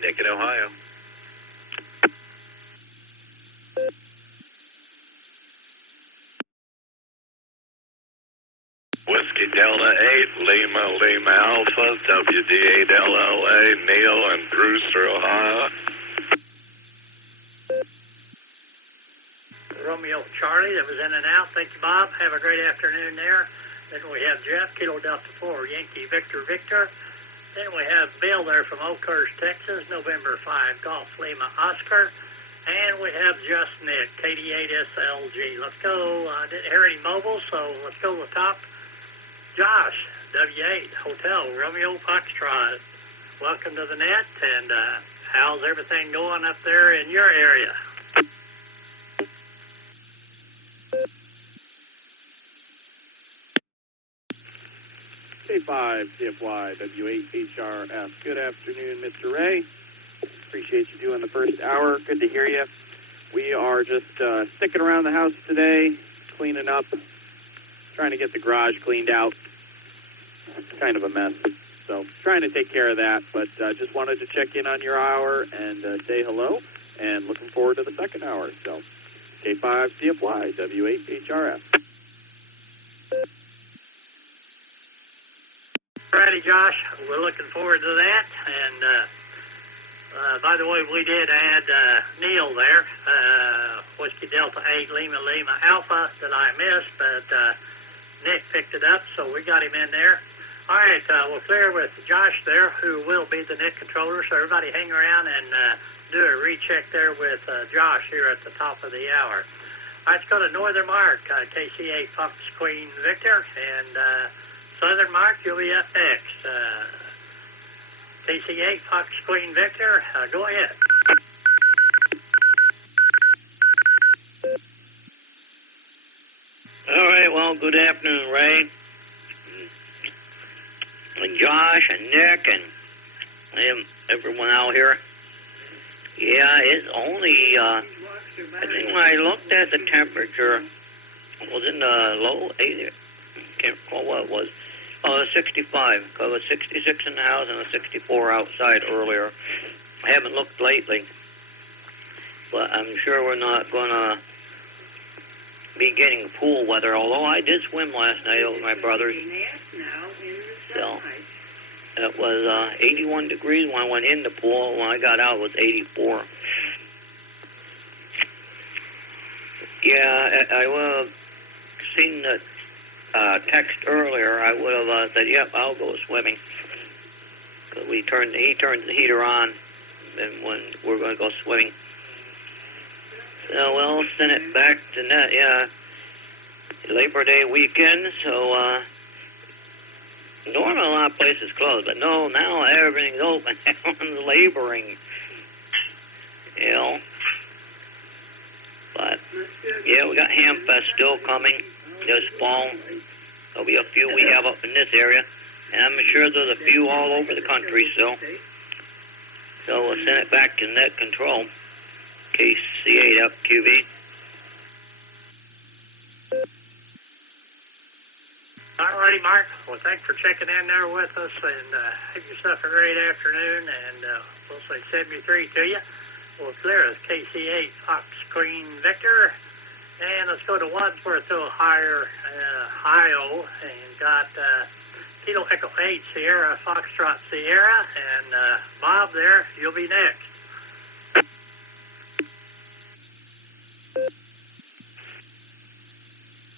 Nick in Ohio. Whiskey Delta 8, Lima, Lima Alpha, WD8LLA, Neil in Brewster, Ohio. Romeo Charlie, that was in and out. Thank you, Bob. Have a great afternoon there. Then we have Jeff, Kilo Delta 4, Yankee Victor Victor. Then we have Bill there from Oakhurst, Texas, November 5, Golf Lima Oscar. And we have just Nick, KD8SLG. Let's go. I didn't hear any mobile, so let's go to the top. Josh, W8, Hotel, Romeo Foxtrot. Welcome to the net, and how's everything going up there in your area? K5 CFY W8HRF. Good afternoon, Mr. Ray. Appreciate you doing the first hour. Good to hear you. We are just sticking around the house today, cleaning up, trying to get the garage cleaned out. It's kind of a mess, so trying to take care of that. But just wanted to check in on your hour and say hello, and looking forward to the second hour. So K5 CFY W8HRF. Alrighty, Josh, we're looking forward to that. And by the way, we did add Neil there, Whiskey Delta 8, Lima Lima Alpha, that I missed, but Nick picked it up, so we got him in there. All right, we'll clear with Josh there, who will be the net controller, so everybody hang around and do a recheck there with Josh here at the top of the hour. All right, let's go to Northern Mark, KC8 Fox Queen Victor, and Southern Mark, you'll be up next. KC8 Fox Queen Victor, go ahead. All right, well, good afternoon, Ray. And Josh and Nick and everyone out here. Yeah, it's only, I think when I looked at the temperature, it was in the low 80s. I can't recall what it was. Oh, it was 65. It was 66 in the house and a 64 outside earlier. I haven't looked lately, but I'm sure we're not going to be getting pool weather, although I did swim last night with my brothers. So it was 81 degrees when I went in the pool. When I got out, it was 84. Yeah, I would have seen the text earlier. I would have said, yep, I'll go swimming. Because he turned the heater on, and when we're going to go swimming. So we'll send it back to net, yeah. Labor Day weekend, so normally a lot of places closed, but no, now everything's open. Everyone's laboring, you know. But, yeah, we got Hamfest still coming this fall. There'll be a few we have up in this area, and I'm sure there's a few all over the country still. So we'll send it back to net control. KC8 up QV. All righty, Mark. Well, thanks for checking in there with us, and have yourself a great afternoon, and we'll say 73 to you. We'll clear as KC8 Fox Queen Victor, and let's go to Wadsworth, Ohio, and got Kilo Echo 8 Sierra Foxtrot Sierra, and Bob there, you'll be next.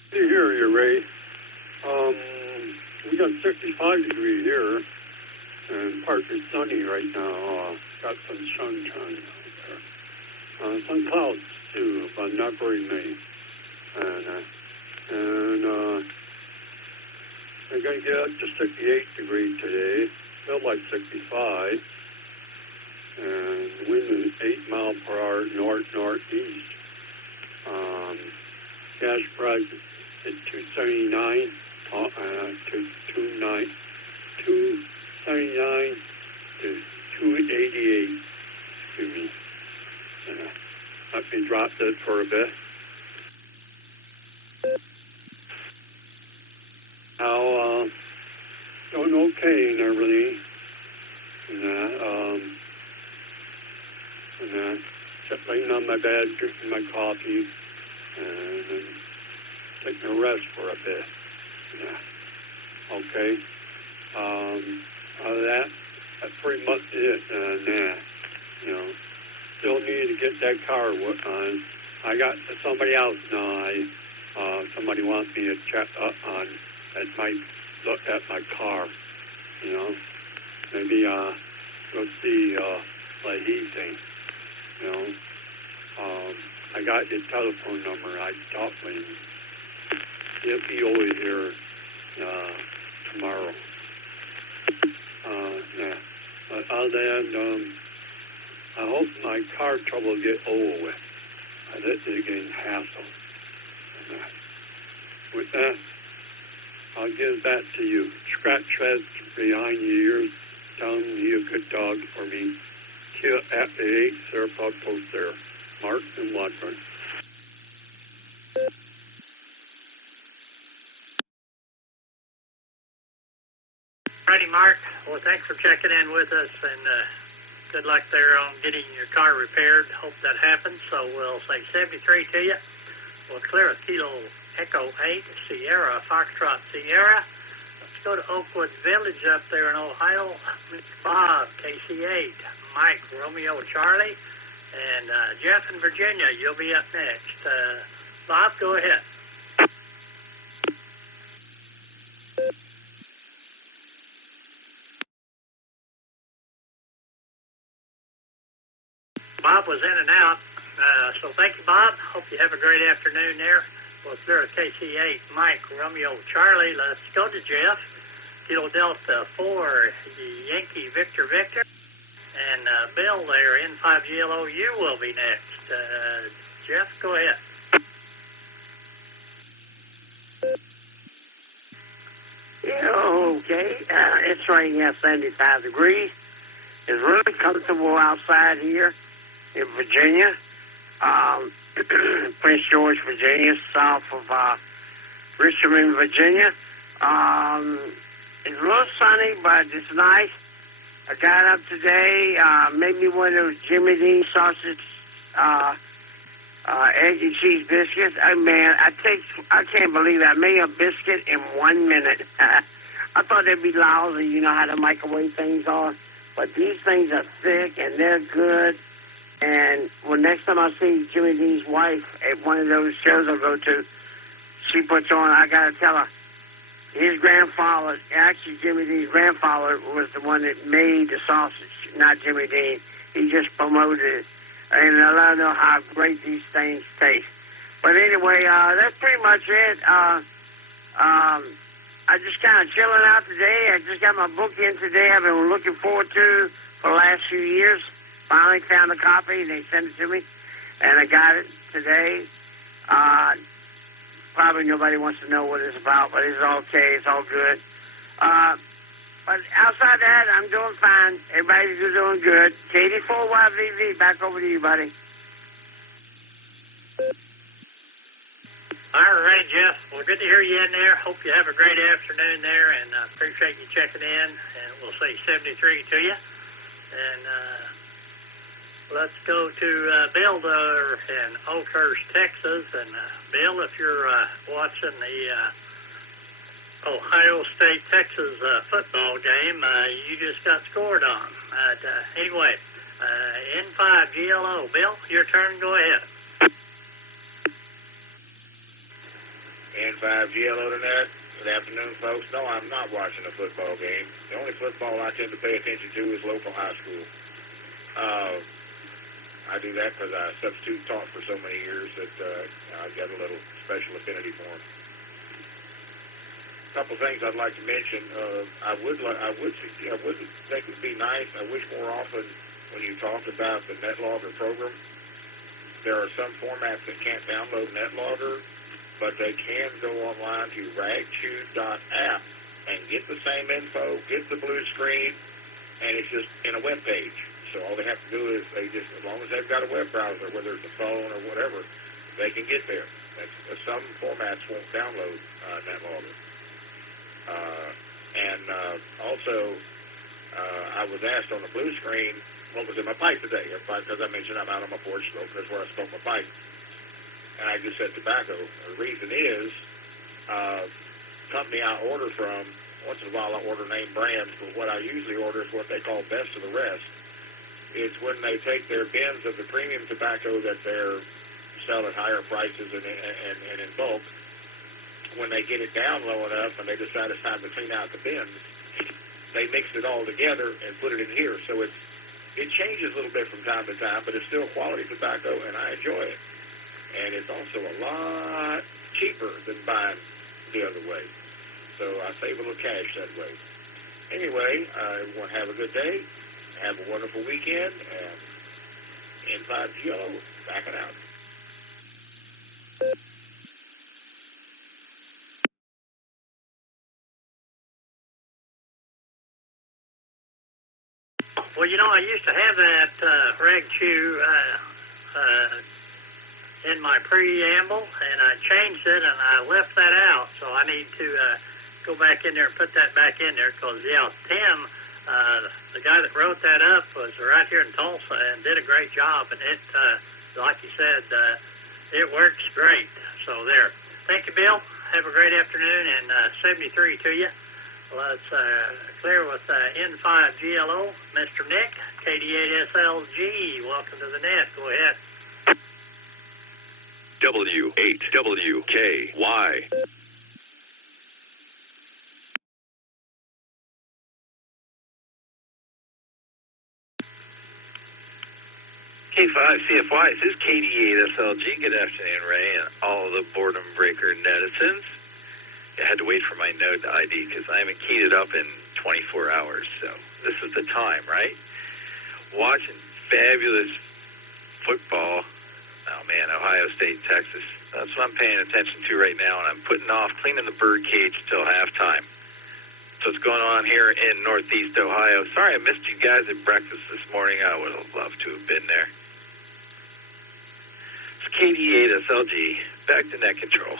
Good to hear you, Ray. We got 65 degrees here, and partly sunny right now. Got some sunshine out there. Some clouds, too, but not very many. And we're going to get up to 68 degrees today. Felt like 65. And wind is 8 miles per hour north-northeast. Gas price is $2.79 to $2.79 to $2.88. Excuse me. I've been dropped it for a bit. Now, doing okay and everything. And just laying on my bed, drinking my coffee, and then taking a rest for a bit. Yeah. Okay. Other than that, that's pretty much it. You know, still need to get that car on. I got somebody else now. Somebody wants me to check up on that might look at my car. You know, maybe go see what he thinks. You know, I got his telephone number. I talked with him. He'll be over here tomorrow. Yeah. But other than, I hope my car trouble get over with. This is getting hassled. With that, I'll give it back to you. Scratch that behind your ears. Tell him you're a good dog for me. Kill at the 8 Sarah Post there. Mark and Watford. Righty, Mark. Well, thanks for checking in with us, and good luck there on getting your car repaired. Hope that happens. So we'll say 73 to you. We'll clear a Kilo Echo 8, Sierra, Foxtrot Sierra. Let's go to Oakwood Village up there in Ohio. Bob, KC8, Mike, Romeo, Charlie, and Jeff in Virginia. You'll be up next. Bob, go ahead. Bob was in and out, so thank you, Bob. Hope you have a great afternoon there. Well, clear a KC8, Mike, Romeo, Charlie. Let's go to Jeff. Kilo Delta 4, Yankee, Victor, Victor. And Bill there, N5GLO, you will be next. Jeff, go ahead. Yeah, okay. It's raining at 75 degrees. It's really comfortable outside here in Virginia. Prince George, Virginia, south of Richmond, Virginia. It's a little sunny, but it's nice. I got up today, made me one of those Jimmy Dean sausage, egg and cheese biscuits. Oh, man, I can't believe it. I made a biscuit in 1 minute. I thought they'd be lousy, you know how the microwave things are. But these things are thick, and they're good. And well, next time I see Jimmy Dean's wife at one of those shows I go to, she puts on, I got to tell her, his grandfather, actually Jimmy Dean's grandfather, was the one that made the sausage, not Jimmy Dean. He just promoted it. And I let her know how great these things taste. But anyway, that's pretty much it. I just kind of chilling out today. I just got my book in today I've been looking forward to for the last few years. Finally found a copy. They sent it to me, and I got it today. Probably nobody wants to know what it's about, but it's okay. It's all good. But outside that, I'm doing fine. Everybody's doing good. KD4YVV, back over to you, buddy. All right, Jeff. Well, good to hear you in there. Hope you have a great afternoon there, and appreciate you checking in. And we'll say 73 to you. And let's go to Bill there in Oakhurst, Texas. And Bill, if you're watching the Ohio State-Texas football game, you just got scored on. Anyway, N5GLO. Bill, your turn. Go ahead. N5GLO tonight. Good afternoon, folks. No, I'm not watching a football game. The only football I tend to pay attention to is local high school. I do that because I substitute taught for so many years that I've got a little special affinity for them. A couple things I'd like to mention. I would think it would be nice. I wish more often when you talk about the NetLogger program, there are some formats that can't download NetLogger, but they can go online to ragchew.app and get the same info, get the blue screen, and it's just in a web page. So all they have to do is as long as they've got a web browser, whether it's a phone or whatever, they can get there. Some formats won't download NetLogger. Also, I was asked on the blue screen, what was in my pipe today. Because I mentioned I'm out on my porch smoke. That's where I smoke my pipe. And I just said tobacco. The reason is, company I order from, once in a while I order name brands, but what I usually order is what they call best of the rest. It's when they take their bins of the premium tobacco that they're selling at higher prices and in bulk, when they get it down low enough and they decide it's time to clean out the bins, they mix it all together and put it in here. So it changes a little bit from time to time, but it's still quality tobacco, and I enjoy it. And it's also a lot cheaper than buying the other way. So I save a little cash that way. Anyway, I want to have a good day. Have a wonderful weekend. And N5GLO, backing out. Well, I used to have that reg chew in my preamble, and I changed it, and I left that out. So I need to go back in there and put that back in there because, Tim, the guy that wrote that up was right here in Tulsa and did a great job. And it, like you said, it works great. So there. Thank you, Bill. Have a great afternoon, and 73 to you. Let's clear with N5GLO, Mr. Nick, KD8SLG. Welcome to the net. Go ahead. W8WKY. K5CFY, this is KD8SLG. Good afternoon, Ray, and all the Boredom Breaker netizens. I had to wait for my node ID because I haven't keyed it up in 24 hours, so this is the time, right? Watching fabulous football. Oh, man, Ohio State, Texas. That's what I'm paying attention to right now, and I'm putting off cleaning the bird cage till halftime. So what's going on here in Northeast Ohio? Sorry I missed you guys at breakfast this morning. I would have loved to have been there. It's KD8SLG. Back to net control.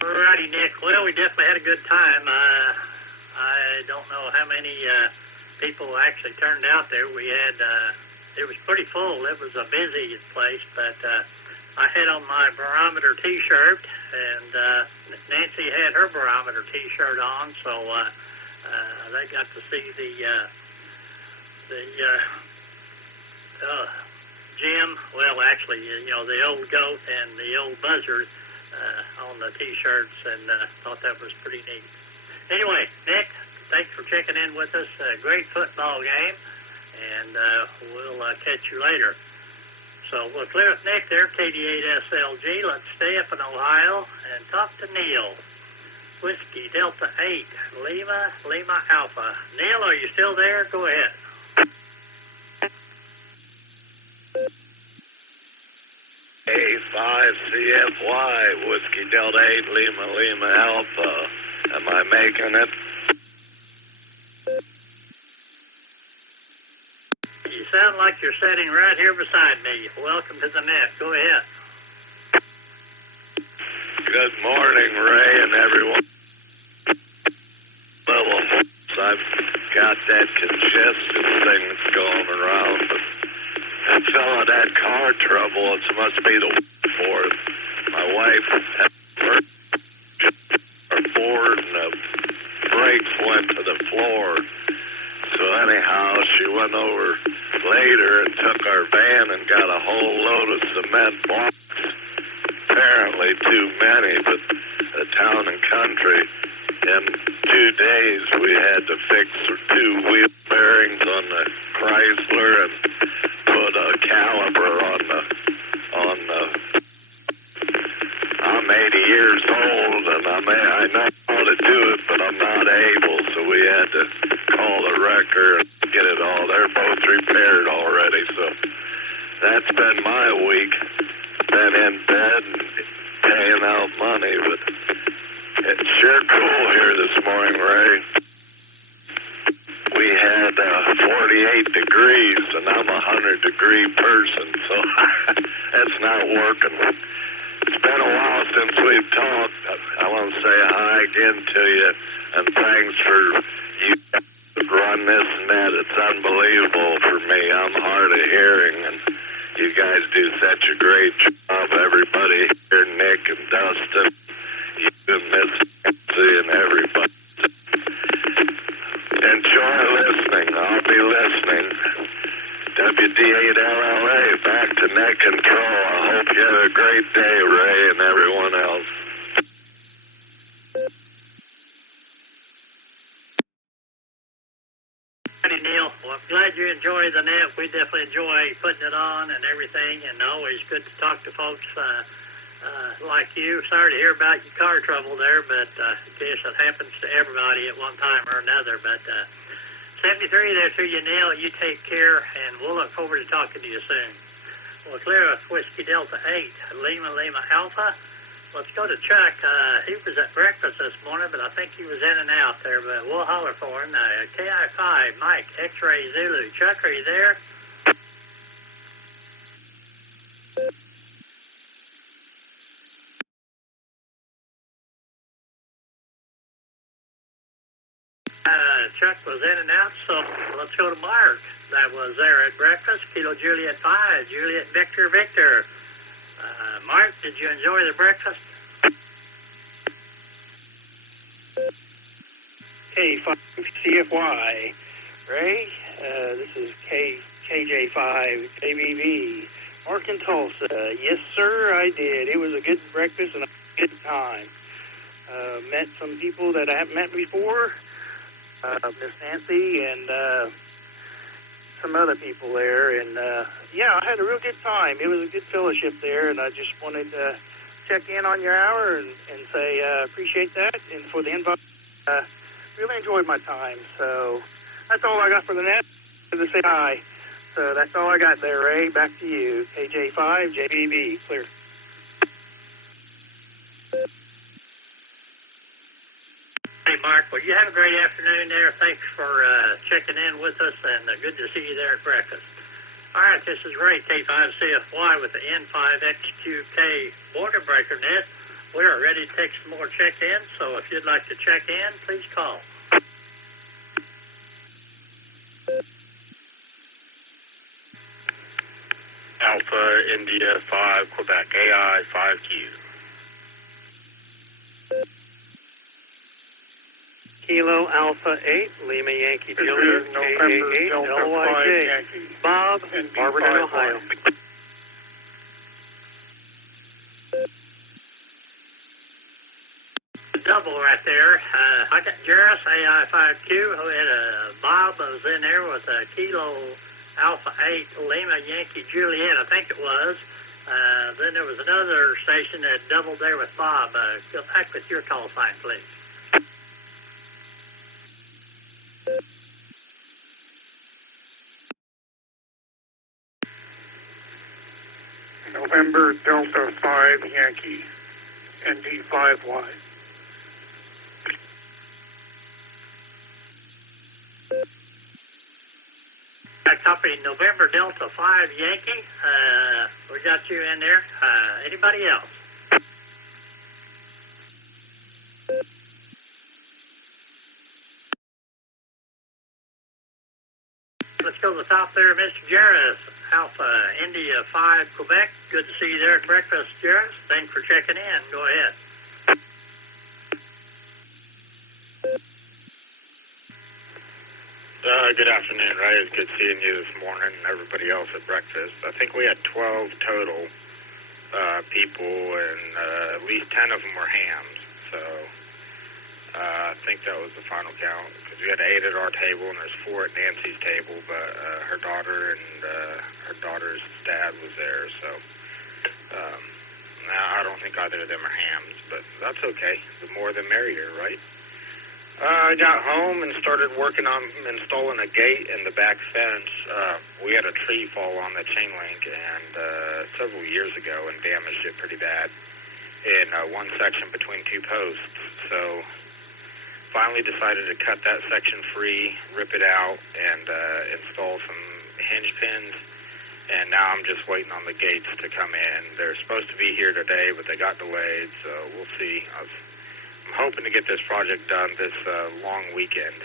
Alrighty, Nick. Well, we definitely had a good time. I don't know how many people actually turned out there. We had, it was pretty full. It was a busy place, but I had on my barometer T-shirt, and Nancy had her barometer T-shirt on, so they got to see the Jim. Well, actually, the old goat and the old buzzard on the T-shirts, and thought that was pretty neat. Anyway, Nick, thanks for checking in with us. Great football game, and we'll catch you later. So we'll clear with Nick there, KD8SLG. Let's stay up in Ohio and talk to Neil. Whiskey Delta 8, Lima Alpha. Neil, are you still there? Go ahead. A5CFY, Whiskey Delta 8, Lima Alpha. Am I making it? You sound like you're sitting right here beside me. Welcome to the net. Go ahead. Good morning, Ray, and everyone. I've got that congestion thing that's going around, but that fella had car trouble. It must be the fourth. My wife had her board, and the brakes went to the floor. So anyhow, she went over later and took our van and got a whole load of cement blocks. Apparently too many, but the town and country. In 2 days, we had to fix 2 wheel bearings on the Chrysler and put a caliper on the. I'm 80 years old, and I know how to do it, but I'm not able, so we had to call the wrecker and get it all. They're both repaired already, so that's been my week. Been in bed and paying out money, but it's sure cool here this morning, Ray. We had 48 degrees, and I'm a 100-degree person, so that's not working. It's been a while since we've talked. I want to say hi again to you, and thanks for you doing this net. It's unbelievable for me. I'm hard of hearing, and you guys do such a great job. Everybody here, Nick and Dustin, you and Miss Nancy and everybody. Enjoy listening. I'll be listening. WD8LLA, back to net control. I hope you have a great day, Ray, and everyone else. Hey, Neil. Well, I'm glad you enjoy the net. We definitely enjoy putting it on and everything, and always good to talk to folks like you. Sorry to hear about your car trouble there, but I guess it happens to everybody at one time or another. But 73 there to you, Neil. You take care, and we'll look forward to talking to you soon. Well, clear with Whiskey Delta 8, Lima Alpha. Let's go to Chuck. He was at breakfast this morning, but I think he was in and out there, but we'll holler for him. KI5, Mike, X-Ray Zulu. Chuck, are you there? Chuck was in and out, so let's go to Mark. That was there at breakfast. Kilo Juliet 5, Juliet Victor. Mark, did you enjoy the breakfast? K5 CFY, Ray. This is KJ5 ABV. Mark in Tulsa. Yes, sir, I did. It was a good breakfast and a good time. Met some people that I haven't met before. Miss Nancy and some other people there. And, yeah, I had a real good time. It was a good fellowship there, and I just wanted to check in on your hour and say appreciate that. And for the invite, really enjoyed my time. So that's all I got for the net. To say hi. So that's all I got there, Ray. Back to you. KJ5, JBB. Clear. Hey, Mark. Well, you have a great afternoon there. Thanks for checking in with us, and good to see you there at breakfast. All right, this is Ray, K5CFY with the N5XQK border breaker net. We are ready to take some more check-ins, so if you'd like to check in, please call. Alpha India 5, Quebec AI 5Q. Kilo Alpha 8, Lima Yankee Juliet, AA8, LYJ, Bob, Barberton, Ohio. Double right there. I got Jairus, AI5Q, who had Bob was in there with a Kilo Alpha 8, Lima Yankee Juliet, I think it was. Then there was another station that doubled there with Bob. Go back with your call sign, please. November Delta 5 Yankee, ND5Y. Copy November Delta 5 Yankee. We got you in there. Anybody else? Let's go to the top there, Mr. Jairus, Alpha India 5 Quebec. Good to see you there at breakfast, Jairus. Thanks for checking in. Go ahead. Good afternoon, Ray. It's good seeing you this morning and everybody else at breakfast. I think we had 12 total people, and at least 10 of them were hams. So I think that was the final count, because we had 8 at our table and there's 4 at Nancy's table, but her daughter and her daughter's dad was there. So I don't think either of them are hams, but that's okay. The more the merrier, right? I got home and started working on installing a gate in the back fence. We had a tree fall on the chain link and several years ago and damaged it pretty bad in one section between 2 posts. So finally decided to cut that section free, rip it out, and install some hinge pins. And now I'm just waiting on the gates to come in. They're supposed to be here today, but they got delayed, so we'll see. I'm hoping to get this project done this long weekend.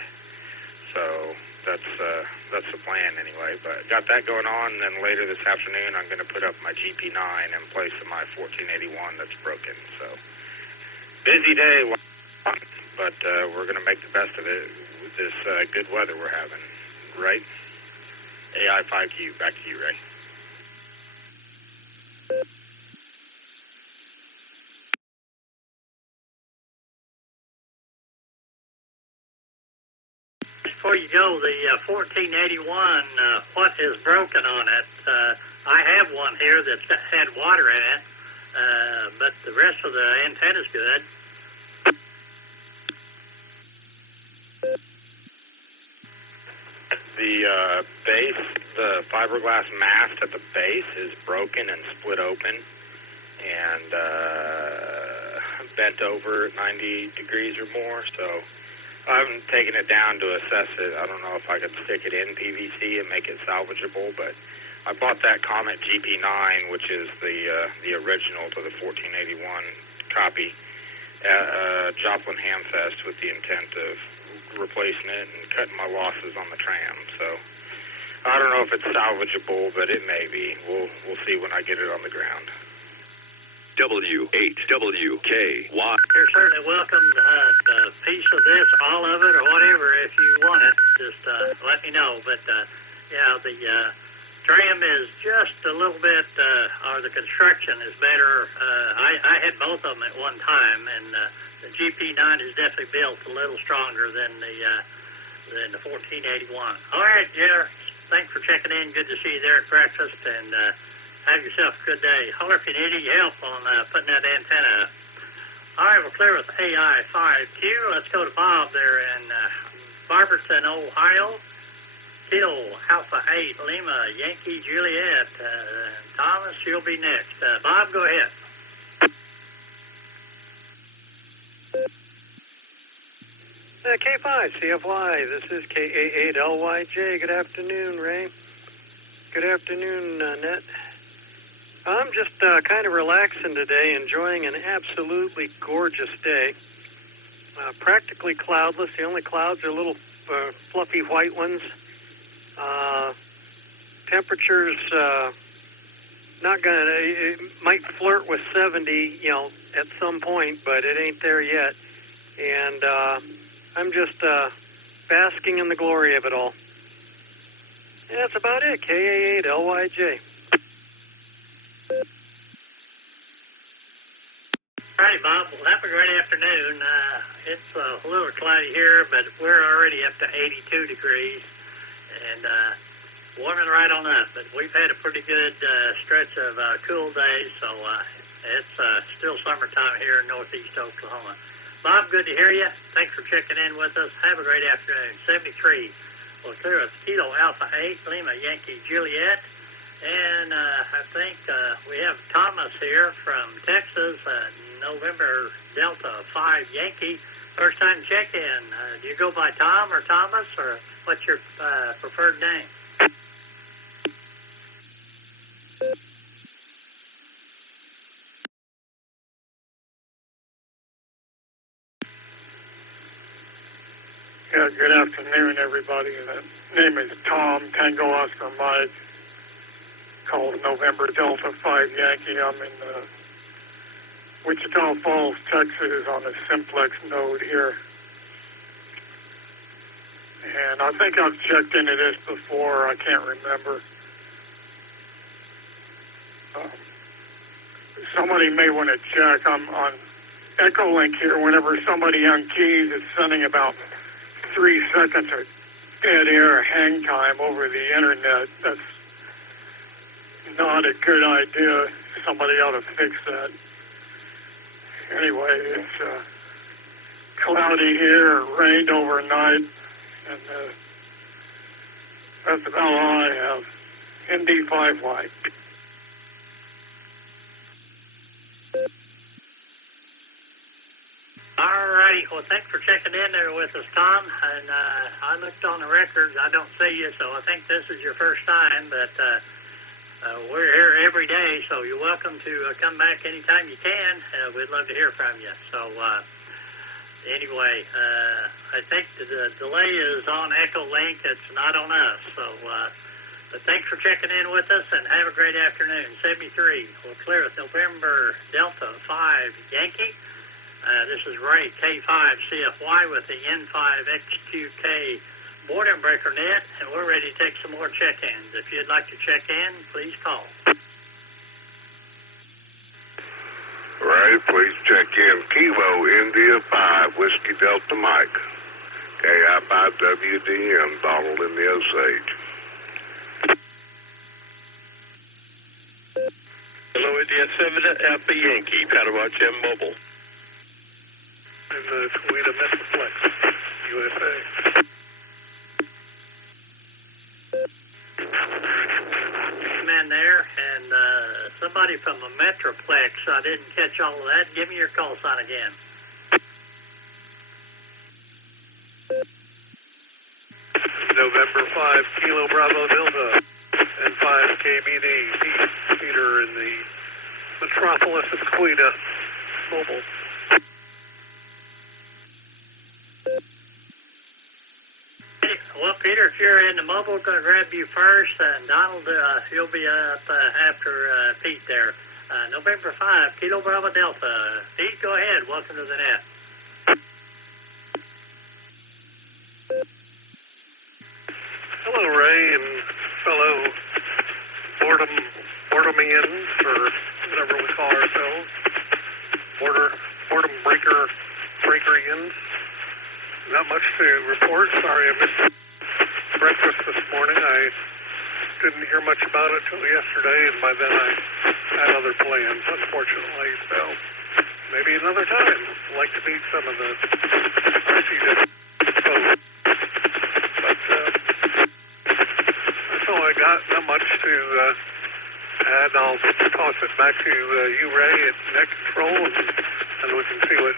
So the that's the plan anyway. But got that going on, and then later this afternoon I'm going to put up my GP9 in place of my 1481 that's broken. So busy day, but we're going to make the best of it with this good weather we're having, right? AI5Q, back to you, Ray. Before you go, the 1481, what is broken on it? I have one here that had water in it, but the rest of the antenna's good. The base, the fiberglass mast at the base is broken and split open and bent over 90 degrees or more, so I haven't taken it down to assess it. I don't know if I could stick it in PVC and make it salvageable, but I bought that Comet GP9, which is the original to the 1481 copy, at Joplin Hamfest with the intent of replacing it and cutting my losses on the tram. So I don't know if it's salvageable, but it may be. We'll see when I get it on the ground. W8WKY. You're certainly welcome to a piece of this, all of it, or whatever, if you want it. Just let me know. But, yeah, the tram is just a little bit, or the construction is better. I had both of them at one time, and the GP9 is definitely built a little stronger than the 1481. All right, Jerry. Thanks for checking in. Good to see you there at breakfast, and have yourself a good day. Holler if you need any help on putting that antenna up. All right, we're clear with AI5Q. Let's go to Bob there in Barberton, Ohio. Kilo Alpha 8 Lima Yankee Juliet. Thomas, you'll be next. Bob, go ahead. K5 CFY. This is KA8LYJ. Good afternoon, Ray. Good afternoon, Net. I'm just kind of relaxing today, enjoying an absolutely gorgeous day. Practically cloudless. The only clouds are little fluffy white ones. Temperatures not gonna. It might flirt with 70, at some point, but it ain't there yet. And I'm just basking in the glory of it all. And that's about it. KA8LYJ. All right, Bob. Well, have a great afternoon. It's a little cloudy here, but we're already up to 82 degrees and warming right on up. But we've had a pretty good stretch of cool days, so it's still summertime here in northeast Oklahoma. Bob, good to hear you. Thanks for checking in with us. Have a great afternoon. 73. Well, clear with Kilo Alpha 8 Lima Yankee Juliet. And I think we have Thomas here from Texas, November Delta 5 Yankee. First time check-in. Do you go by Tom or Thomas, or what's your preferred name? Yeah, good afternoon, everybody. The name is Tom, Tango Oscar Mike. Called November Delta 5 Yankee. I'm in Wichita Falls, Texas, on a simplex node here. And I think I've checked into this before. I can't remember. Somebody may want to check. I'm on Echolink here. Whenever somebody unkeys, it's sending about 3 seconds of dead air hang time over the internet. That's not a good idea. Somebody ought to fix that. Anyway, it's cloudy here. It rained overnight, and that's about all I have. ND5Y. All righty. Well, thanks for checking in there with us, Tom. And I looked on the records. I don't see you, so I think this is your first time, but we're here every day, so you're welcome to come back anytime you can. We'd love to hear from you. So, anyway, I think the delay is on Echolink. It's not on us. So, but thanks for checking in with us, and have a great afternoon. 73. We'll clear with November Delta 5 Yankee. This is Ray, K5 CFY with the N5XQK Boredom Breaker Net, and we're ready to take some more check-ins. If you'd like to check in, please call. Ray, please check in. Kilo India 5 Whiskey Delta Mike. KI5WDM, Donald in the Osage. Hello, India 7 Alpha Yankee, Panama Jim Mobile. In the Tweeda Metroplex, USA. Man there, and somebody from the Metroplex, I didn't catch all of that. Give me your call sign again. November 5 Kilo Bravo Delta and 5 KBD. Peter in the metropolis of Tweeda. Mobile. Well, Peter, if you're in the mobile, we're going to grab you first, and Donald, you'll be up after Pete there. November 5, Kilo Bravo Delta. Pete, go ahead. Welcome to the net. Hello, Ray, and fellow Boredomians, or whatever we call ourselves. Boredom Breakerians. Not much to report. Sorry I missed breakfast this morning. I didn't hear much about it till yesterday, and by then I had other plans, unfortunately. So maybe another time. I'd like to meet some of the RCWA folks. But that's all I got. Not much to add. I'll toss it back to you, Ray, at net control, and we can see what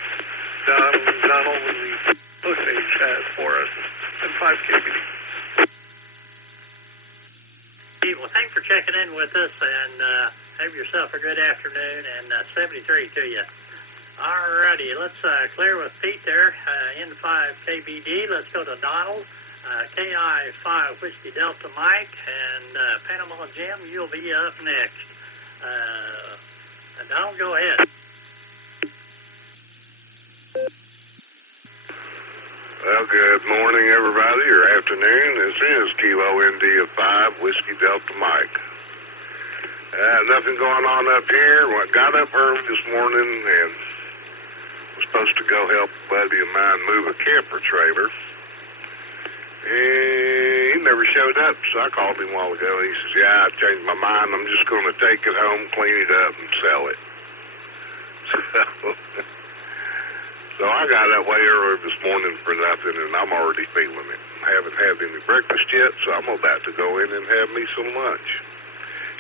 Donald and the Osage has for us and 5 KBD. Well, thanks for checking in with us, and have yourself a good afternoon, and 73 to you. All righty, let's clear with Pete there, N5 KBD. Let's go to Donald, KI5 Whiskey Delta Mike, and Panama Jim, you'll be up next. Donald, go ahead. Well, good morning, everybody, or afternoon. This is Kilo India 5 Whiskey Delta Mike. Nothing going on up here. Got up early this morning and was supposed to go help a buddy of mine move a camper trailer. And he never showed up, so I called him a while ago. He says, yeah, I changed my mind. I'm just going to take it home, clean it up, and sell it. So I got that way early this morning for nothing, and I'm already feeling it. I haven't had any breakfast yet, so I'm about to go in and have me some lunch.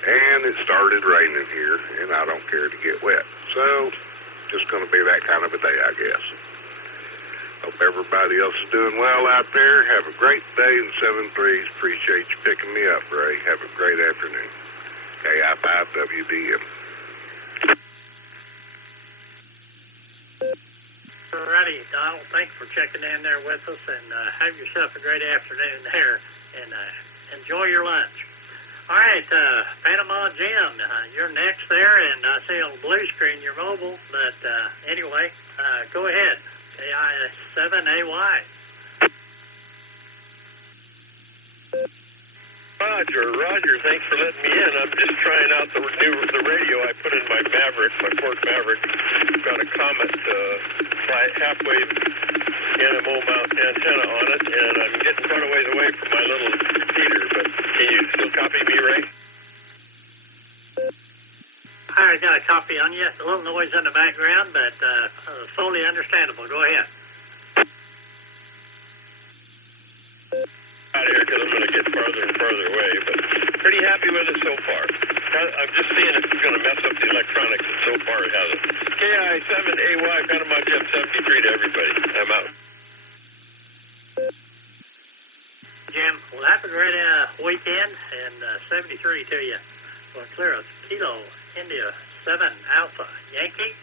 And it started raining here, and I don't care to get wet. So just going to be that kind of a day, I guess. Hope everybody else is doing well out there. Have a great day in 7-3s. Appreciate you picking me up, Ray. Have a great afternoon. KI5WDM. Alrighty, Donald, thanks for checking in there with us, and have yourself a great afternoon there, and enjoy your lunch. All right, Panama Jim, you're next there, and I see on the blue screen you're mobile, but anyway, go ahead, KI7AY. Roger, thanks for letting me in. I'm just trying out the radio I put in my Maverick, my Ford Maverick. Got a Comet halfway NMO mount antenna on it, and I'm getting quite a ways away from my little repeater, but can you still copy me, Ray? I got a copy on you. A little noise in the background, but fully understandable. Go ahead. Out of here because I'm going to get farther and farther away, but pretty happy with it so far. I'm just seeing if it's going to mess up the electronics, and so far it hasn't. KI7AY, Panama Jim 73 to everybody. I'm out. Jim, well, have a great weekend, and 73 to you. Well, clear us. Kilo India 7 Alpha Yankee,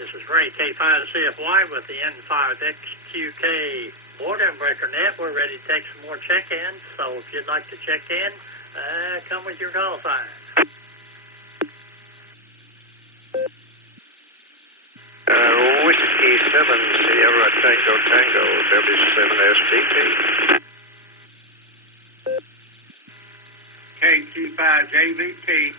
This is Ray, K5CFY with the N5XQK Boredom Breaker Net. We're ready to take some more check-ins, so if you'd like to check in, come with your call sign. Whiskey 7 Sierra Tango Tango W7SDT. K25JVT.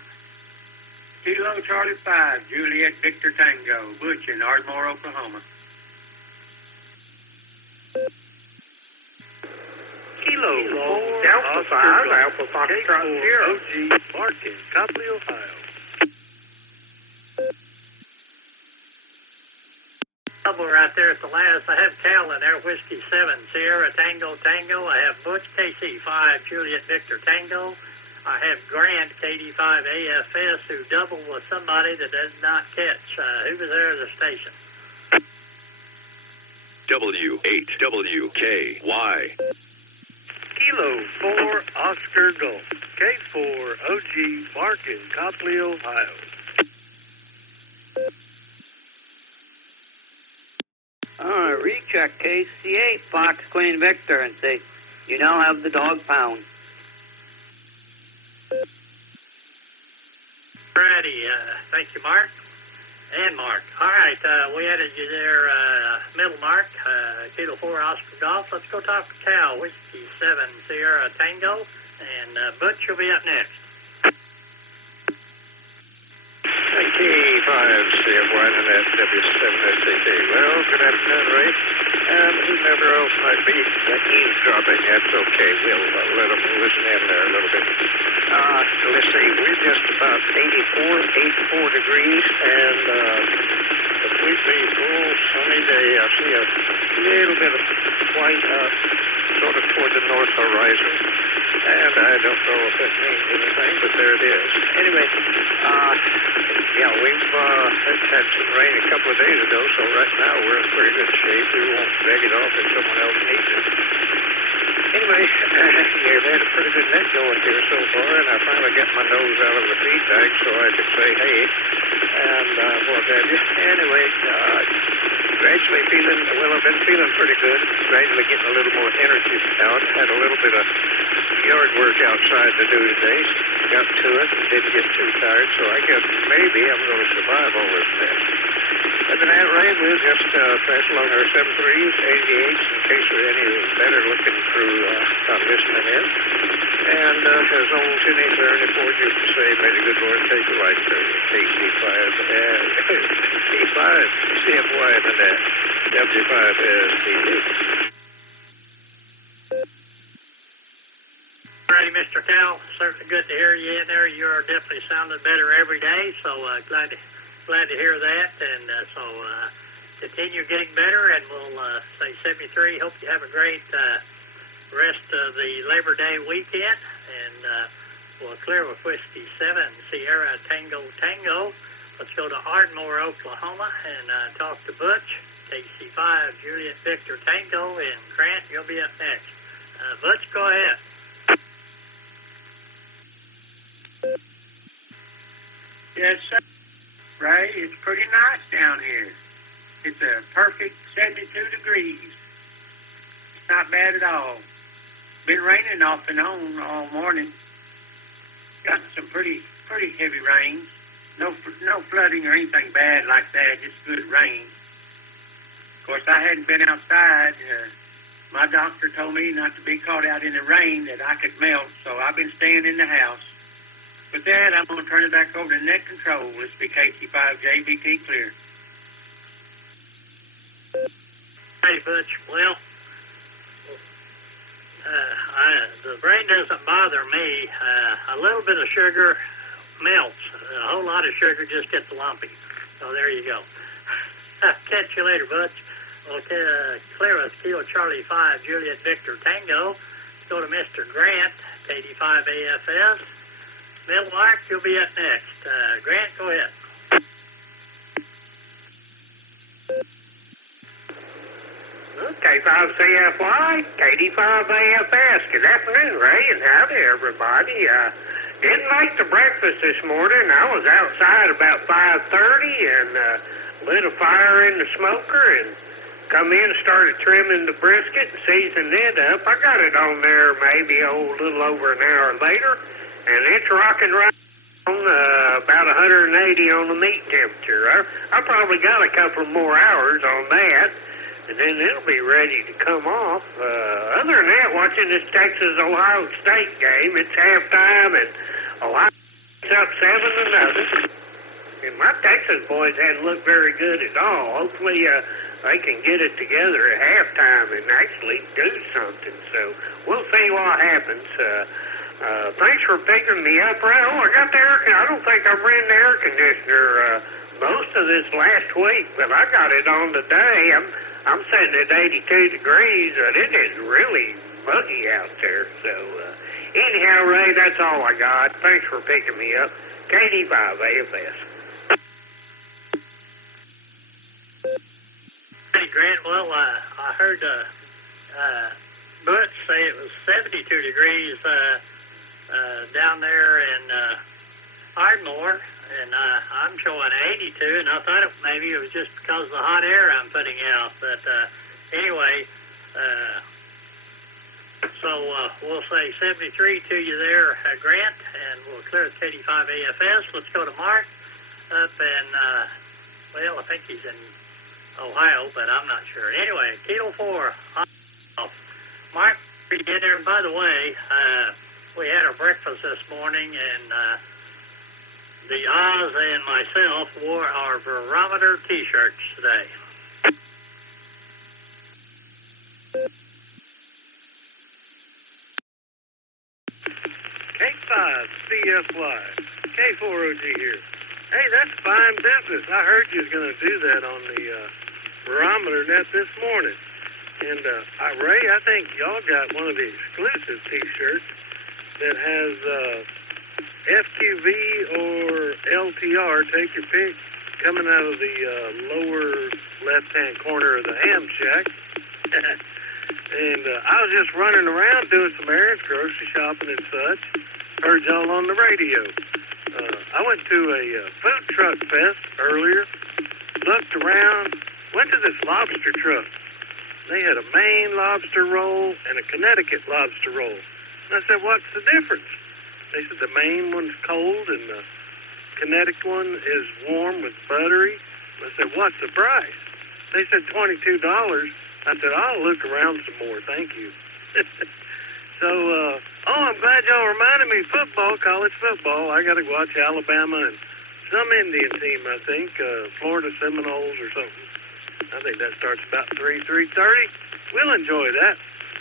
Kilo Charlie 5 Juliet Victor Tango, Butch in Ardmore, Oklahoma. Kilo 4 Delta 5 Alpha Foxtrot 0 OG Mark in Copley, Ohio. Double right there at the last. I have Cal in there, Whiskey 7 Sierra Tango Tango. I have Butch KC5 Juliet Victor Tango. I have Grant KD5 AFS who doubled with somebody that did not catch. Who was there at the station? W8WKY. Kilo 4 Oscar Golf. K4 OG Mark in Copley, Ohio. Recheck KC8 Fox Queen Victor and say, you now have the dog pound. Righty, thank you, Mark. And Mark. All right, we added you there, middle Mark, Kilo 4 Oscar Golf. Let's go talk to Cal, Whiskey 7 Sierra Tango, and Butch will be up next. K5 CFY and W7SDT. Well, good afternoon, Ray. Whoever else might be eavesdropping, that's okay. We'll let them listen in there a little bit. Let's see, we're just about 84 degrees, and completely full sunny day. I see a little bit of white sort of toward the north horizon, and I don't know if that means anything, but there it is. Anyway, we've had some rain a couple of days ago, so right now we're in pretty good shape. We won't beg it off if someone else needs it. Anyway, we've had a pretty good net going here so far, and I finally got my nose out of the feed bag so I could say hey, and what have you. Anyway, gradually feeling, well, I've been feeling pretty good, gradually getting a little more energy out. Had a little bit of yard work outside to do today. Got to it and didn't get too tired, so I guess maybe I'm going to survive all this mess. Other than that, Ray, we'll just pass along our 73s, 88s, in case there are any better looking crew not listening in. And as old Jenny 34 used to say, may the good Lord take your life through KC5 and K5 CFY and that W5SDT. Alrighty, Mr. Cal, certainly good to hear you in there. You are definitely sounding better every day, so glad to hear that. And so continue getting better, and we'll say 73. Hope you have a great rest of the Labor Day weekend, and we'll clear with Whiskey 7 Sierra Tango Tango. Let's go to Ardmore, Oklahoma, and talk to Butch, KC5 Juliet Victor Tango, and Grant, you'll be up next. Butch, go ahead. Yes, sir. Ray, it's pretty nice down here. It's a perfect 72 degrees. It's not bad at all. Been raining off and on all morning. Got some pretty heavy rains. No flooding or anything bad like that, just good rain. Of course, I hadn't been outside. My doctor told me not to be caught out in the rain, that I could melt, so I've been staying in the house. With that, I'm going to turn it back over to net control. This will be KC5JVT clear. Hey, Butch. Well, the brain doesn't bother me. A little bit of sugar melts. A whole lot of sugar just gets lumpy. So there you go. Catch you later, Butch. Okay, clear with Kilo Charlie 5 Juliet Victor Tango. Let's go to Mr. Grant, KD5 AFS. Middle Mark, you'll be up next. Grant, go ahead. K5CFY, KD5AFS. Good afternoon, Ray, and howdy, everybody. Didn't make the breakfast this morning. I was outside about 5:30 and lit a fire in the smoker and come in and started trimming the brisket and seasoning it up. I got it on there maybe a little over an hour later, and it's rocking right on about 180 on the meat temperature. I probably got a couple more hours on that, and then it'll be ready to come off. Other than that, watching this Texas-Ohio State game, it's halftime, and Ohio's up 7-0. And my Texas boys hadn't looked very good at all. Hopefully, they can get it together at halftime and actually do something. So we'll see what happens. Thanks for picking me up, Ray. Oh, I got the I don't think I've ran the air conditioner most of this last week, but I got it on today. I'm sitting at 82 degrees, and it is really muggy out there. So anyhow, Ray, that's all I got. Thanks for picking me up. KD5 AFS. Hey, Grant, well, I heard Butch say it was 72 degrees down there in Ardmore, and I'm showing 82, and I thought maybe it was just because of the hot air I'm putting out. But anyway, so we'll say 73 to you there, Grant, and we'll clear the KD5 AFS. Let's go to Mark up in, well, I think he's in Ohio, but I'm not sure. Anyway, Kilo 4. Mark, you get there. By the way, we had our breakfast this morning, and the Oz and myself wore our barometer T-shirts today. K5 CFY, K4OG here. Hey, that's fine business. I heard you was going to do that on the barometer net this morning. And, Ray, I think y'all got one of the exclusive T-shirts that has FQV or LTR, take your pick, coming out of the lower left-hand corner of the ham shack. And I was just running around doing some errands, grocery shopping and such. Heard y'all on the radio. I went to a food truck fest earlier, looked around, went to this lobster truck. They had a Maine lobster roll and a Connecticut lobster roll. And I said, what's the difference? They said the Maine one's cold and the Connecticut one is warm with buttery. I said, what's the price? They said $22. I said, I'll look around some more, thank you. So, I'm glad y'all reminded me of football, college football. I got to watch Alabama and some Indian team, I think, Florida Seminoles or something. I think that starts about 3:30. We'll enjoy that.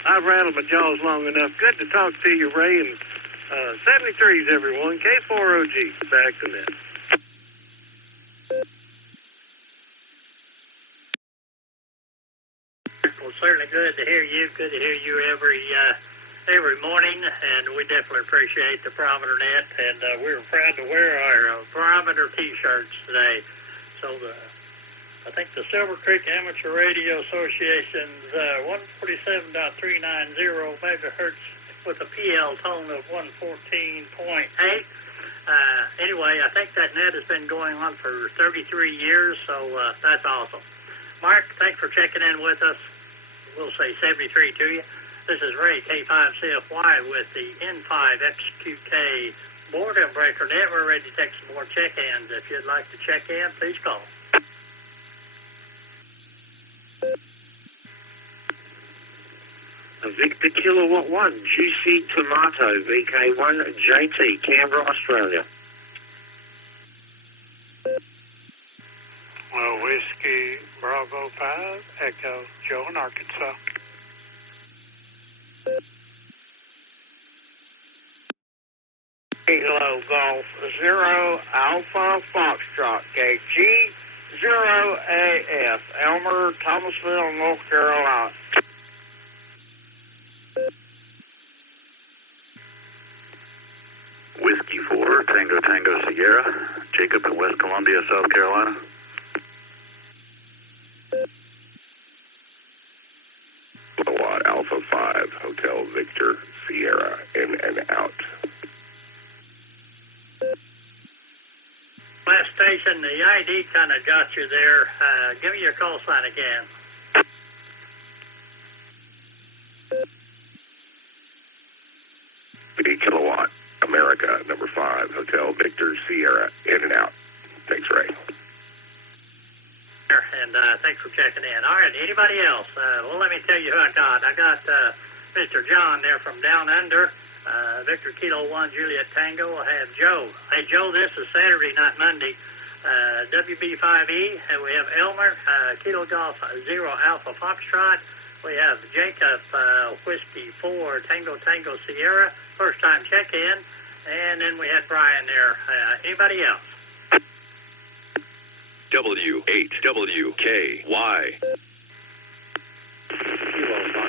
I've rattled my jaws long enough. Good to talk to you, Ray, and 73s, everyone. K4OG, back to net. Well, certainly good to hear you. Good to hear you every morning, and we definitely appreciate the barometer net. And we were proud to wear our barometer T-shirts today. So I think the Silver Creek Amateur Radio Association's 147.390 megahertz with a PL tone of 114.8. Anyway, I think that net has been going on for 33 years, so that's awesome. Mark, thanks for checking in with us. We'll say 73 to you. This is Ray, K5CFY, with the N5XQK Boredom Breaker Net. We're ready to take some more check-ins. If you'd like to check in, please call. Victor Kilowatt 1, Juicy Tomato, VK1, JT, Canberra, Australia. Whiskey Bravo 5, Echo, Joe in Arkansas. Kilo Golf 0 Alpha Foxtrot, KG 0 AF, Elmer, Thomasville, North Carolina. Whiskey 4, Tango Tango Sierra, Jacob in West Columbia, South Carolina. Kilowatt Alpha 5, Hotel Victor Sierra, in and out. last station, the ID kind of got you there. Give me your call sign again. Kilowatt, America, number 5, Hotel Victor Sierra, in and out. Thanks, Ray. And thanks for checking in. All right, anybody else? Well, let me tell you who I got. I got Mr. John there from Down Under, Victor Kilo 1, Juliet Tango. I have Joe. Hey, Joe, this is Saturday, not Monday. WB5E, and we have Elmer, Kilo Golf 0 Alpha Foxtrot. We have Jacob, Whiskey 4, Tango Tango Sierra, first time check-in. And then we had Brian there. Anybody else? W8WKY.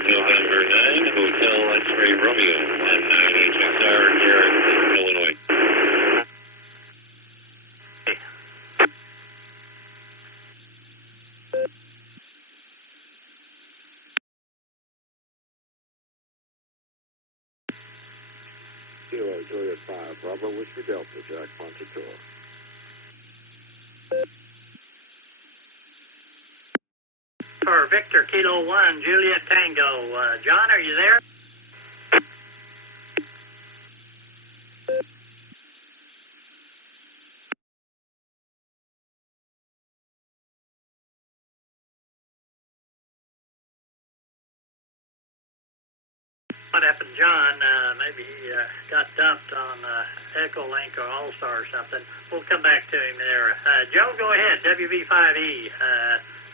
November 9, Hotel X-Ray Romeo, and 986 Hour here in Illinois. Kilo Juliet 5, Bravo Whiskey Delta, Jack Ponchatour. For Victor Kilo 1, Juliet Tango. John, are you there? What happened, John? Maybe he got dumped on Echolink or Allstar or something. We'll come back to him there. Joe, go ahead. WB5E.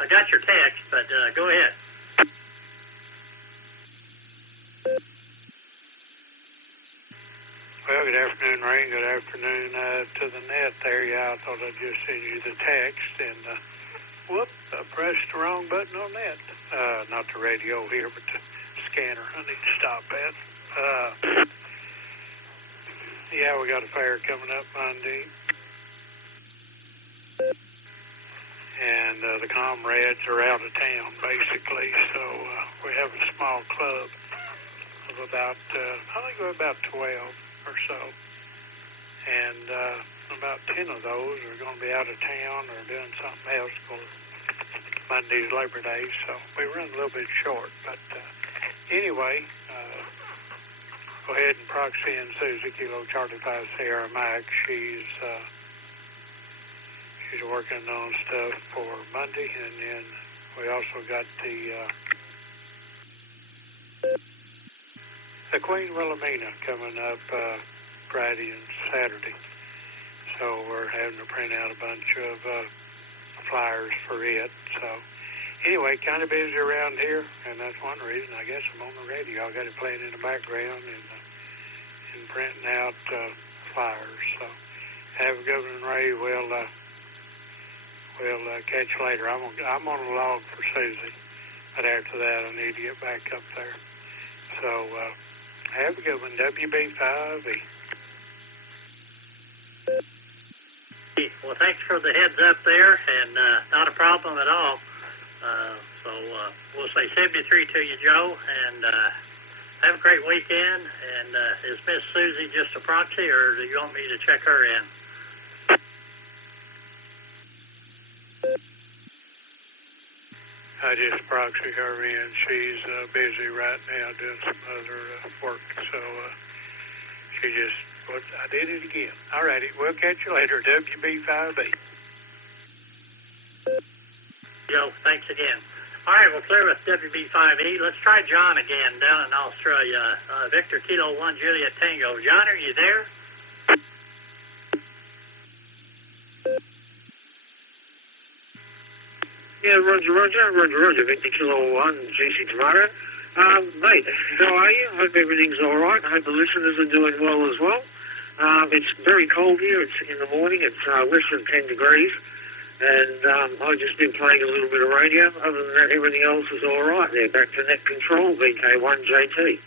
I got your text, but go ahead. Well, good afternoon, Ray. Good afternoon to the net there. Yeah, I thought I'd just send you the text, and whoop, I pressed the wrong button on that. Not the radio here, but the scanner. I need to stop that. Yeah, we got a fair coming up Monday. And the comrades are out of town, basically, so we have a small club of about, I think we're about 12 or so. And about 10 of those are going to be out of town or doing something else because Monday's Labor Day, so we run a little bit short. But anyway, go ahead and proxy in Susie, Kilo Charlie 5 Sierra Mike. She's working on stuff for Monday, and then we also got the Queen Wilhelmina coming up Friday and Saturday. So we're having to print out a bunch of flyers for it. So anyway, kind of busy around here, and that's one reason I guess I'm on the radio. I got it playing in the background and printing out flyers. So have a good one, Ray. We'll catch you later. I'm on a log for Susie, but after that I need to get back up there. So have a good one, WB5E. Well, thanks for the heads up there, and not a problem at all. So we'll say 73 to you, Joe, and have a great weekend. And is Miss Susie just a proxy, or do you want me to check her in? I just proxy her in. She's busy right now doing some other work, so she just, I did it again. All righty, we'll catch you later, WB5E. Joe, thanks again. All right, we're clear with WB5E. Let's try John again down in Australia. Victor Kilo 1 Juliet Tango. John, are you there? Yeah, Roger, Victor Kilo 1, GC Tomato. Mate, how are you? Hope everything's all right. I hope the listeners are doing well as well. It's very cold here. It's in the morning. It's less than 10 degrees. And I've just been playing a little bit of radio. Other than that, everything else is all right there. Back to net control, VK1JT.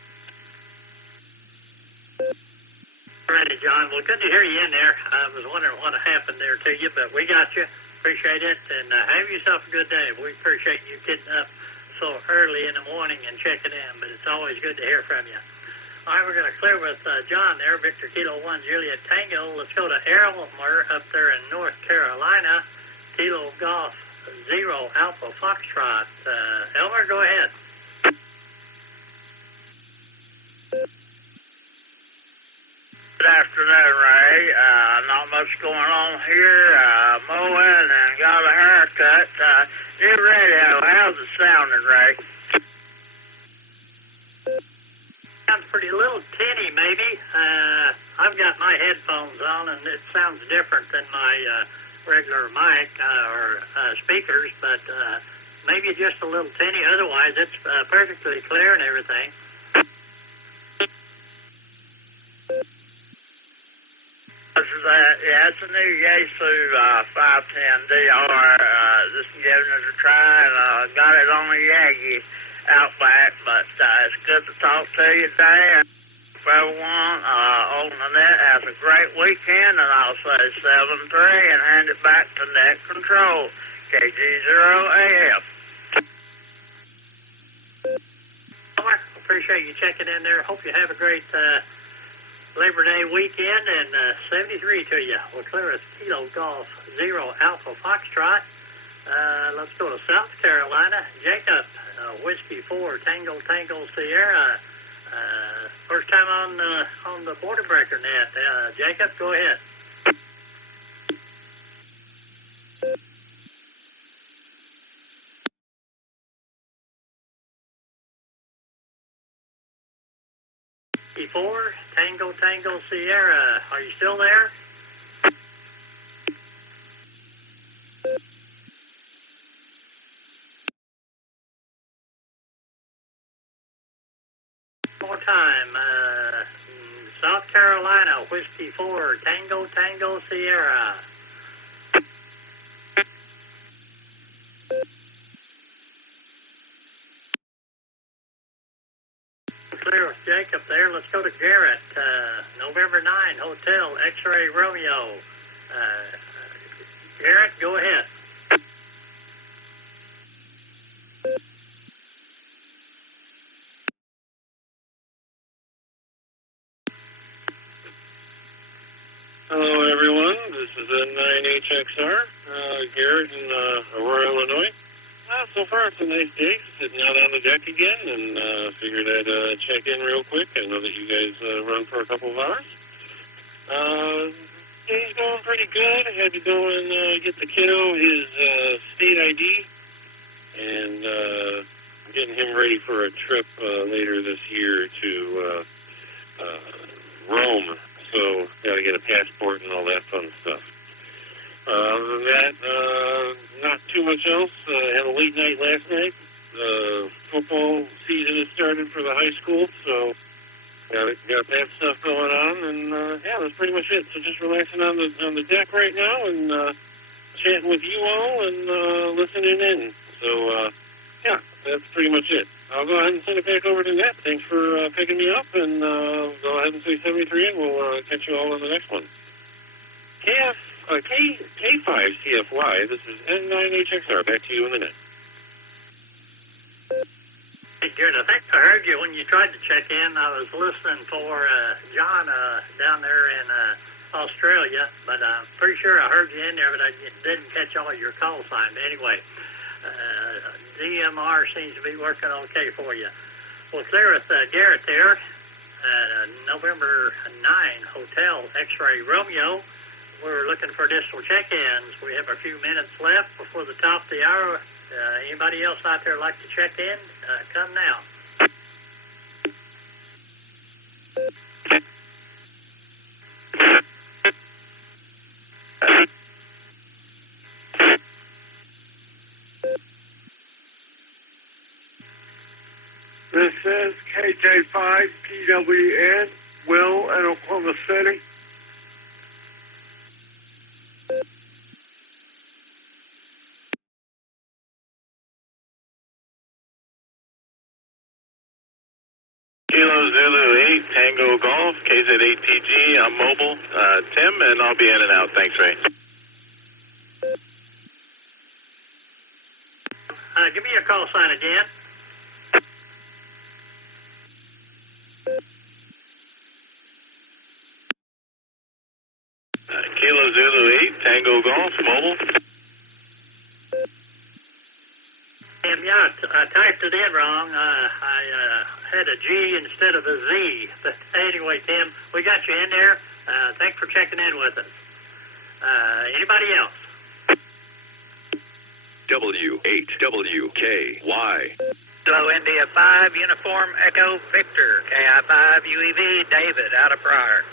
All righty, John. Well, good to hear you in there. I was wondering what happened there to you, but we got you. Appreciate it, and have yourself a good day. We appreciate you getting up so early in the morning and checking in, but it's always good to hear from you. All right, we're going to clear with John there, Victor Kilo 1 Juliet Tango. Let's go to Elmer up there in North Carolina, Kilo Golf 0 Alpha Foxtrot. Elmer, go ahead. Good afternoon, Ray. Not much going on here. Mowing and got a haircut. New radio, how's it sounding, Ray? Sounds pretty little tinny, maybe. I've got my headphones on, and it sounds different than my regular mic or speakers, but maybe just a little tinny. Otherwise, it's perfectly clear and everything. Yeah, it's a new Yaesu 510DR. Just giving it a try, and got it on a Yagi Outback, but it's good to talk to you today. Everyone on the net has a great weekend, and I'll say 7-3 and hand it back to net control, KG0AF. Appreciate you checking in there. Hope you have a great Labor Day weekend, and 73 to you. We'll clear us Kilo Golf 0 Alpha Foxtrot. Let's go to South Carolina. Jacob, Whiskey 4 Tango Tango Sierra. First time on the Border Breaker net. Jacob, go ahead. Whiskey 4 Tango Tango Sierra. Are you still there? More time. South Carolina, Whiskey 4 Tango Tango Sierra. Clear with Jacob there. Let's go to Garrett. November 9 Hotel X-Ray Romeo. Garrett, go ahead. Hello, everyone. This is N9HXR, Garrett in Aurora, Illinois. So far, it's a nice day, sitting out on the deck again, and figured I'd check in real quick. I know that you guys run for a couple of hours. Day's going pretty good. I had to go and get the kiddo his state ID, and getting him ready for a trip later this year to Rome. So, got to get a passport and all that fun stuff. Other than that, not too much else. Had a late night last night. Football season has started for the high school, so got that stuff going on, and yeah, that's pretty much it. So just relaxing on the deck right now, and chatting with you all, and listening in. So yeah, that's pretty much it. I'll go ahead and send it back over to Nat. Thanks for picking me up, and go ahead and say 73, and we'll catch you all on the next one. K5 CFY, this is N9HXR. Back to you in a minute. Hey, good. I think I heard you when you tried to check in. I was listening for John down there in Australia, but I'm pretty sure I heard you in there, but I didn't catch all your call sign. But anyway, DMR seems to be working okay for you. Well, clear with Garrett there. November 9 Hotel X-Ray Romeo. We're looking for additional check-ins. We have a few minutes left before the top of the hour. Anybody else out there like to check in? Come now. This is KJ5 PWN, Will in Oklahoma City. Kilo Zulu 8, Tango Golf, KZ8TG, I'm mobile. Tim, and I'll be in and out. Thanks, Ray. Give me your call sign again. Kilo Zulu 8, Tango Golf, mobile. Yeah, I typed it in wrong. I had a G instead of a Z. But anyway, Tim, we got you in there. Thanks for checking in with us. Anybody else? W8WKY. Kilo India 5, Uniform Echo Victor, KI5 UEV, David, out of Pryor.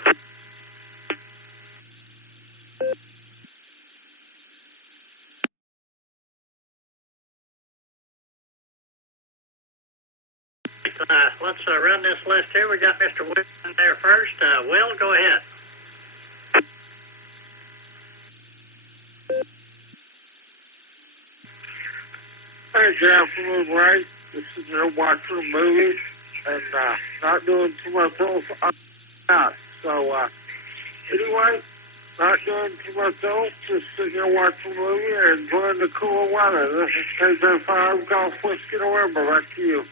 Let's run this list here. We got Mr. Will in there first. Will, go ahead. Hey, good afternoon, Ray. This is your watching movies and not doing too much else. So, anyway, not doing too much else. Just sitting here watching a movie and enjoying the cool weather. This is KJ5 Golf Whiskey November. Back to you.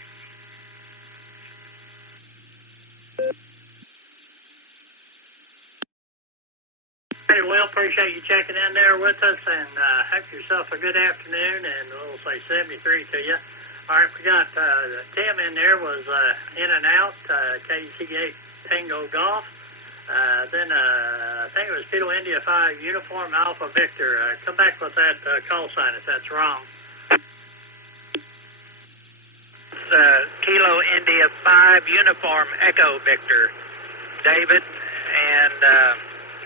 Hey, Will, appreciate you checking in there with us, and have yourself a good afternoon, and we'll say 73 to you. All right, we got Tim in there, was in and out, KC8 Tango Golf. Then I think it was Kilo India 5 Uniform Alpha Victor. Come back with that call sign if that's wrong. Kilo India 5, Uniform Echo Victor, David, and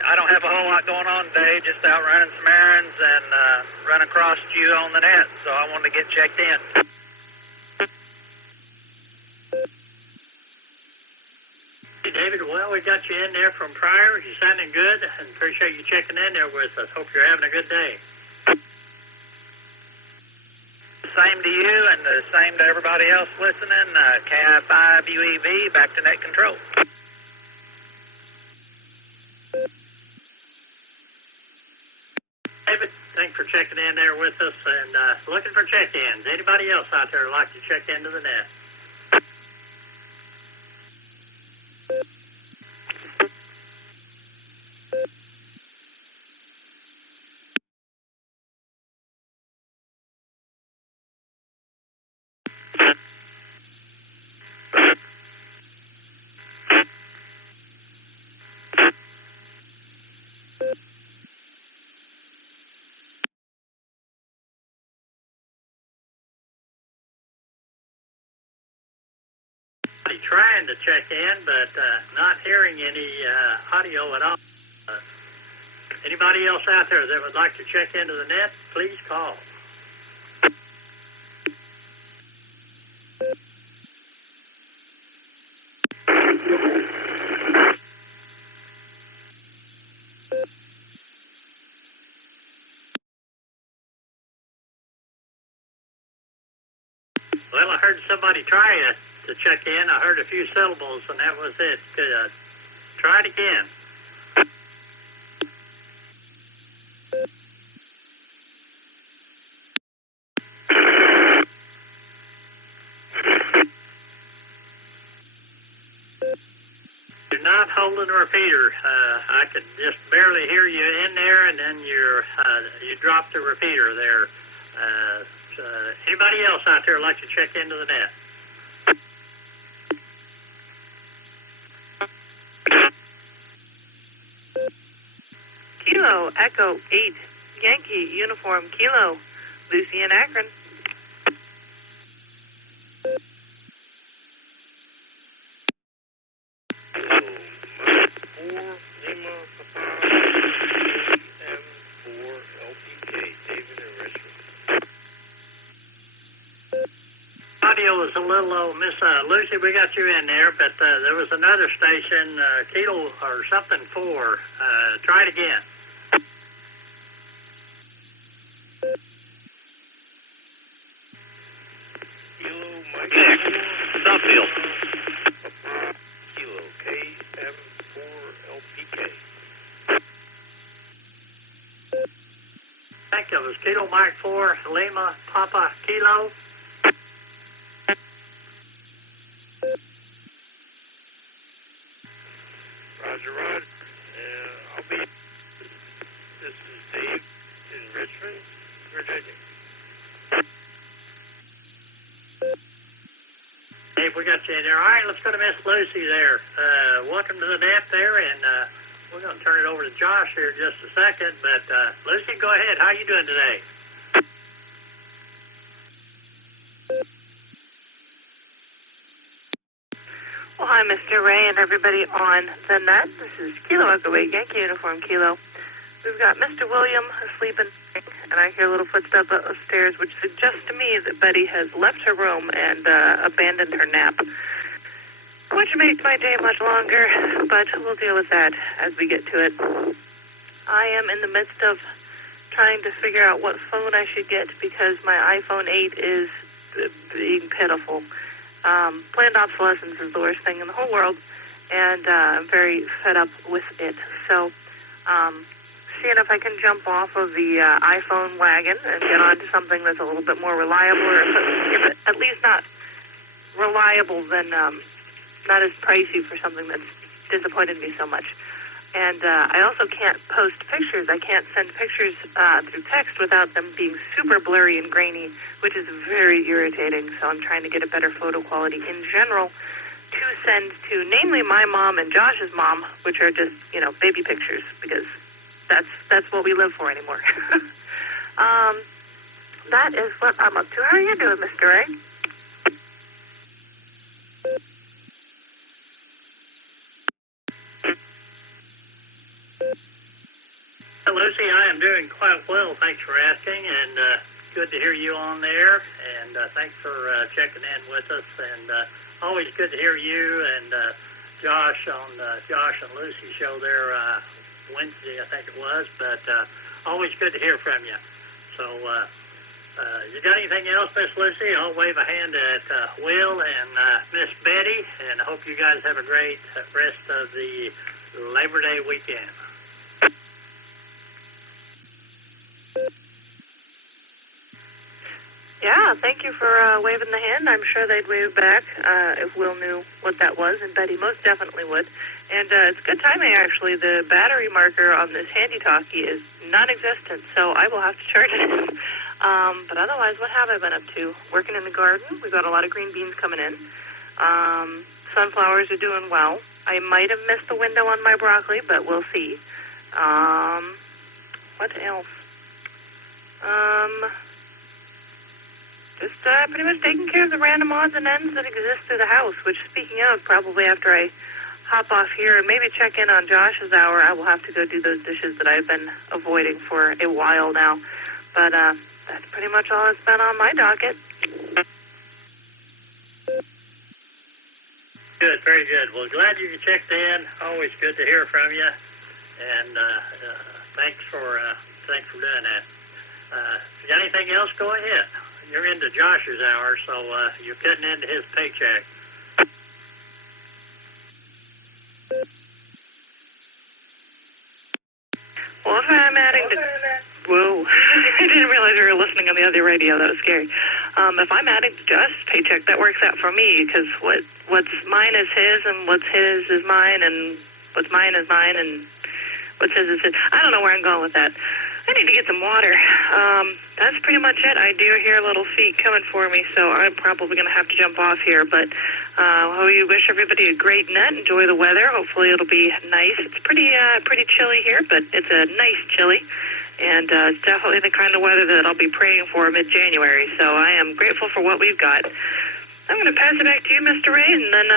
I don't have a whole lot going on today, just out running some errands and run across you on the net, so I wanted to get checked in. Hey, David, well, we got you in there from Pryor. You're sounding good, and appreciate you checking in there with us. Hope you're having a good day. Same to you, and the same to everybody else listening. KI5 UEV, back to net control. David, thanks for checking in there with us, and looking for check-ins. Anybody else out there would like to check into the net? Trying to check in, but not hearing any audio at all. Anybody else out there that would like to check into the net, please call. Well, I heard somebody try to check in. I heard a few syllables, and that was it. Try it again. You're not holding a repeater. I could just barely hear you in there, and then you dropped the repeater there. Anybody else out there like to check into the net? Kilo Echo 8 Yankee Uniform Kilo, Lucy in Akron. Audio was a little low. Miss Lucy, we got you in there, but there was another station, Kilo or something 4. Try it again. Kilo Mike. Suffield. Kilo K74LPK. I think it was Kilo Mike 4, Lima Papa Kilo. Roger, Roger. I'll be This is Dave in Richmond, Virginia. Dave, we got you in there. All right, let's go to Miss Lucy there. Welcome to the net there, and we're going to turn it over to Josh here in just a second. But Lucy, go ahead. How are you doing today? Well, hi, Mr. Ray and everybody on the net. This is Kilo Echo 8 Yankee Uniform Kilo. We've got Mr. William asleep and I hear little footsteps upstairs, which suggests to me that Betty has left her room and abandoned her nap, which makes my day much longer, but we'll deal with that as we get to it. I am in the midst of trying to figure out what phone I should get because my iPhone 8 is being pitiful. Planned obsolescence is the worst thing in the whole world, and I'm very fed up with it. So, seeing if I can jump off of the iPhone wagon and get onto something that's a little bit more reliable, or if at least not reliable, then not as pricey for something that's disappointed me so much. And I also can't post pictures. I can't send pictures through text without them being super blurry and grainy, which is very irritating. So I'm trying to get a better photo quality in general to send to, namely, my mom and Josh's mom, which are just, baby pictures, because that's what we live for anymore. That is what I'm up to. How are you doing, Mr. Ray? Lucy, I am doing quite well. Thanks for asking, and good to hear you on there. And thanks for checking in with us. And always good to hear you and Josh on Josh and Lucy's show there Wednesday, I think it was. But always good to hear from you. So, you got anything else, Miss Lucy? I'll wave a hand at Will and Miss Betty, and I hope you guys have a great rest of the Labor Day weekend. Yeah, thank you for waving the hand. I'm sure they'd wave back if Will knew what that was, and Betty most definitely would. And it's good timing, actually. The battery marker on this handy-talkie is non-existent, so I will have to charge it. But otherwise, what have I been up to? Working in the garden. We've got a lot of green beans coming in. Sunflowers are doing well. I might have missed the window on my broccoli, but we'll see. What else? Just pretty much taking care of the random odds and ends that exist through the house, which, speaking of, probably after I hop off here and maybe check in on Josh's hour, I will have to go do those dishes that I've been avoiding for a while now. But that's pretty much all that's been on my docket. Good, very good. Well, glad you checked in. Always good to hear from you. And thanks for doing that. If you got anything else, go ahead. You're into Josh's hour, so you're cutting into his paycheck. Well, if I'm adding to... Whoa. I didn't realize you were listening on the other radio. That was scary. If I'm adding to Josh's paycheck, that works out for me, because what's mine is his, and what's his is mine, and what's mine is mine, and what's his is his. I don't know where I'm going with that. I need to get some water. That's pretty much it. I do hear little feet coming for me, so I'm probably going to have to jump off here. But we wish everybody a great net. Enjoy the weather. Hopefully it'll be nice. It's pretty chilly here, but it's a nice chilly. And it's definitely the kind of weather that I'll be praying for mid-January. So I am grateful for what we've got. I'm going to pass it back to you, Mr. Ray, and then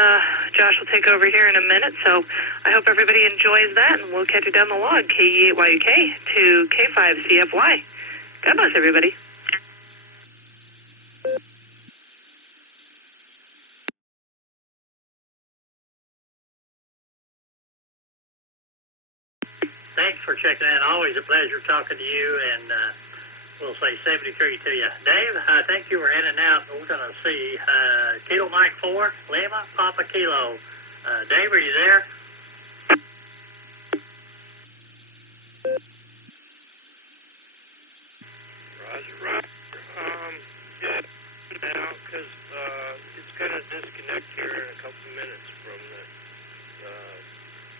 Josh will take over here in a minute. So I hope everybody enjoys that, and we'll catch you down the log, KE8YUK to K5CFY. God bless everybody. Thanks for checking in. Always a pleasure talking to you, and we'll say 73 to you. Dave, I think you were in and out. We're going to see Kilo Mike 4, Lima, Papa Kilo. Dave, are you there? Roger. Yeah, now, because it's going to disconnect here in a couple of minutes from the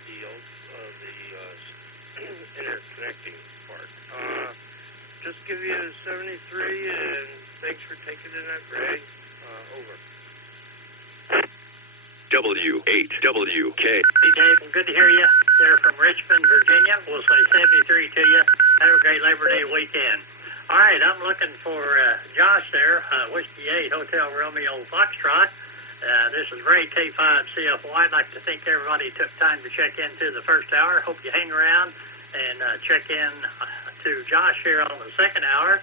deal of the interconnecting part. Just give you a 73, and thanks for taking it up, Ray. Over. W8WK. Hey, Dave, good to hear you. They're from Richmond, Virginia. We'll say 73 to you. Have a great Labor Day weekend. All right, I'm looking for Josh there, Whiskey 8, Hotel Romeo Foxtrot. This is Ray K5CFY. I'd like to thank everybody who took time to check into the first hour. Hope you hang around and check in to Josh here on the second hour.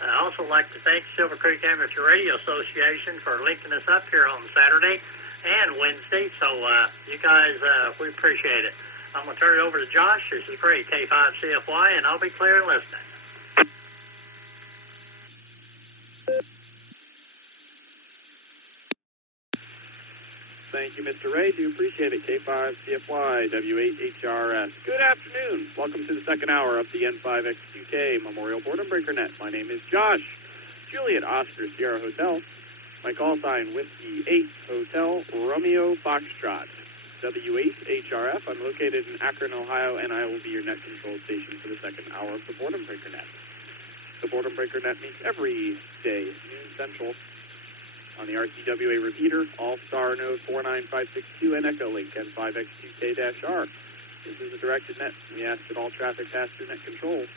I also like to thank Silver Creek Amateur Radio Association for linking us up here on Saturday and Wednesday. So you guys, we appreciate it. I'm going to turn it over to Josh. This is Ray K5CFY, and I'll be clear and listening. Thank you, Mr. Ray. Do appreciate it. K5CFY, W8HRS. Good afternoon. Welcome to the second hour of the N5X2K Memorial Boredom Breaker Net. My name is Josh. Juliet Oscar Sierra Hotel. My call sign, Whiskey 8 Hotel Romeo Foxtrot. W8HRF. I'm located in Akron, Ohio, and I will be your net control station for the second hour of the Boredom Breaker Net. The Boredom Breaker Net meets every day, noon central, on the RCWA repeater, Allstar node 49562 and Echolink N5X2K-R. This is a directed net. We ask that all traffic pass through net control.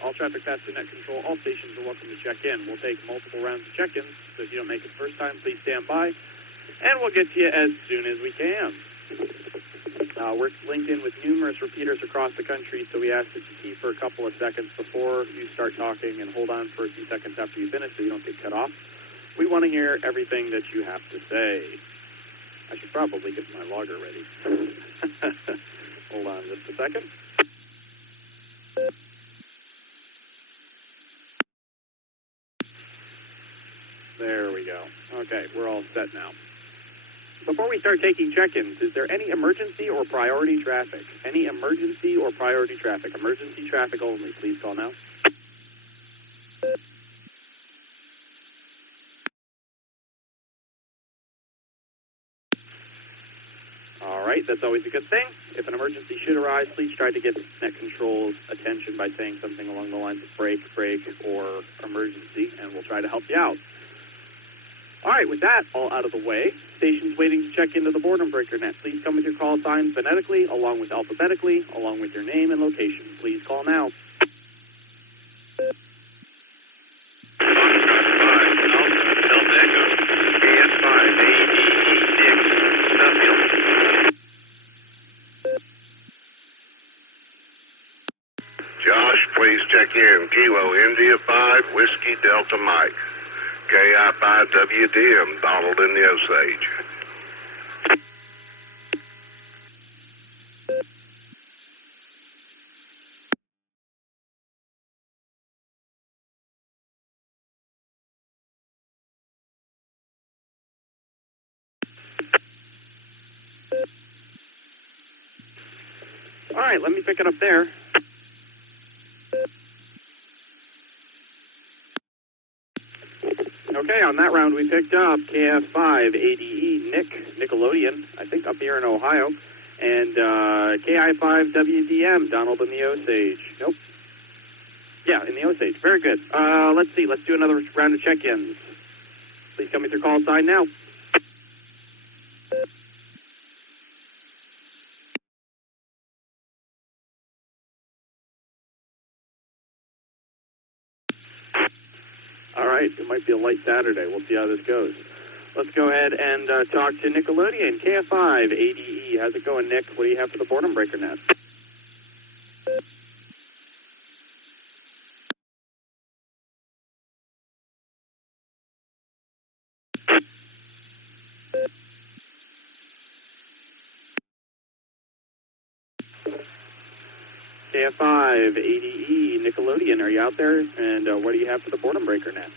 All traffic pass through net control. All stations are welcome to check in. We'll take multiple rounds of check-ins, so if you don't make it the first time, please stand by, and we'll get to you as soon as we can. We're linked in with numerous repeaters across the country, so we ask that you keep for a couple of seconds before you start talking and hold on for a few seconds after you finish so you don't get cut off. We want to hear everything that you have to say. I should probably get my logger ready. Hold on just a second. There we go. Okay, we're all set now. Before we start taking check-ins, is there any emergency or priority traffic? Any emergency or priority traffic? Emergency traffic only. Please call now. All right, that's always a good thing. If an emergency should arise, please try to get net control's attention by saying something along the lines of break, or emergency, and we'll try to help you out. All right, with that all out of the way, stations waiting to check into the Boredom Breaker Net. Please come with your call signs phonetically, along with alphabetically, along with your name and location. Please call now. Josh, please check in. Kilo India 5, Whiskey Delta Mike. KI5WDM, Donald in the Osage. All right, let me pick it up there. Okay, on that round we picked up KF5ADE Nickelodeon, I think up here in Ohio, and KI5WDM, Donald in the Osage. Nope. Yeah, in the Osage. Very good. Let's see. Let's do another round of check-ins. Please come with your call sign now. All right, it might be a light Saturday. We'll see how this goes. Let's go ahead and talk to Nickelodeon, KF5ADE. How's it going, Nick? What do you have for the Boredom Breaker Net? KF5ADE Nickelodeon, are you out there? And what do you have for the Boredom Breaker Net?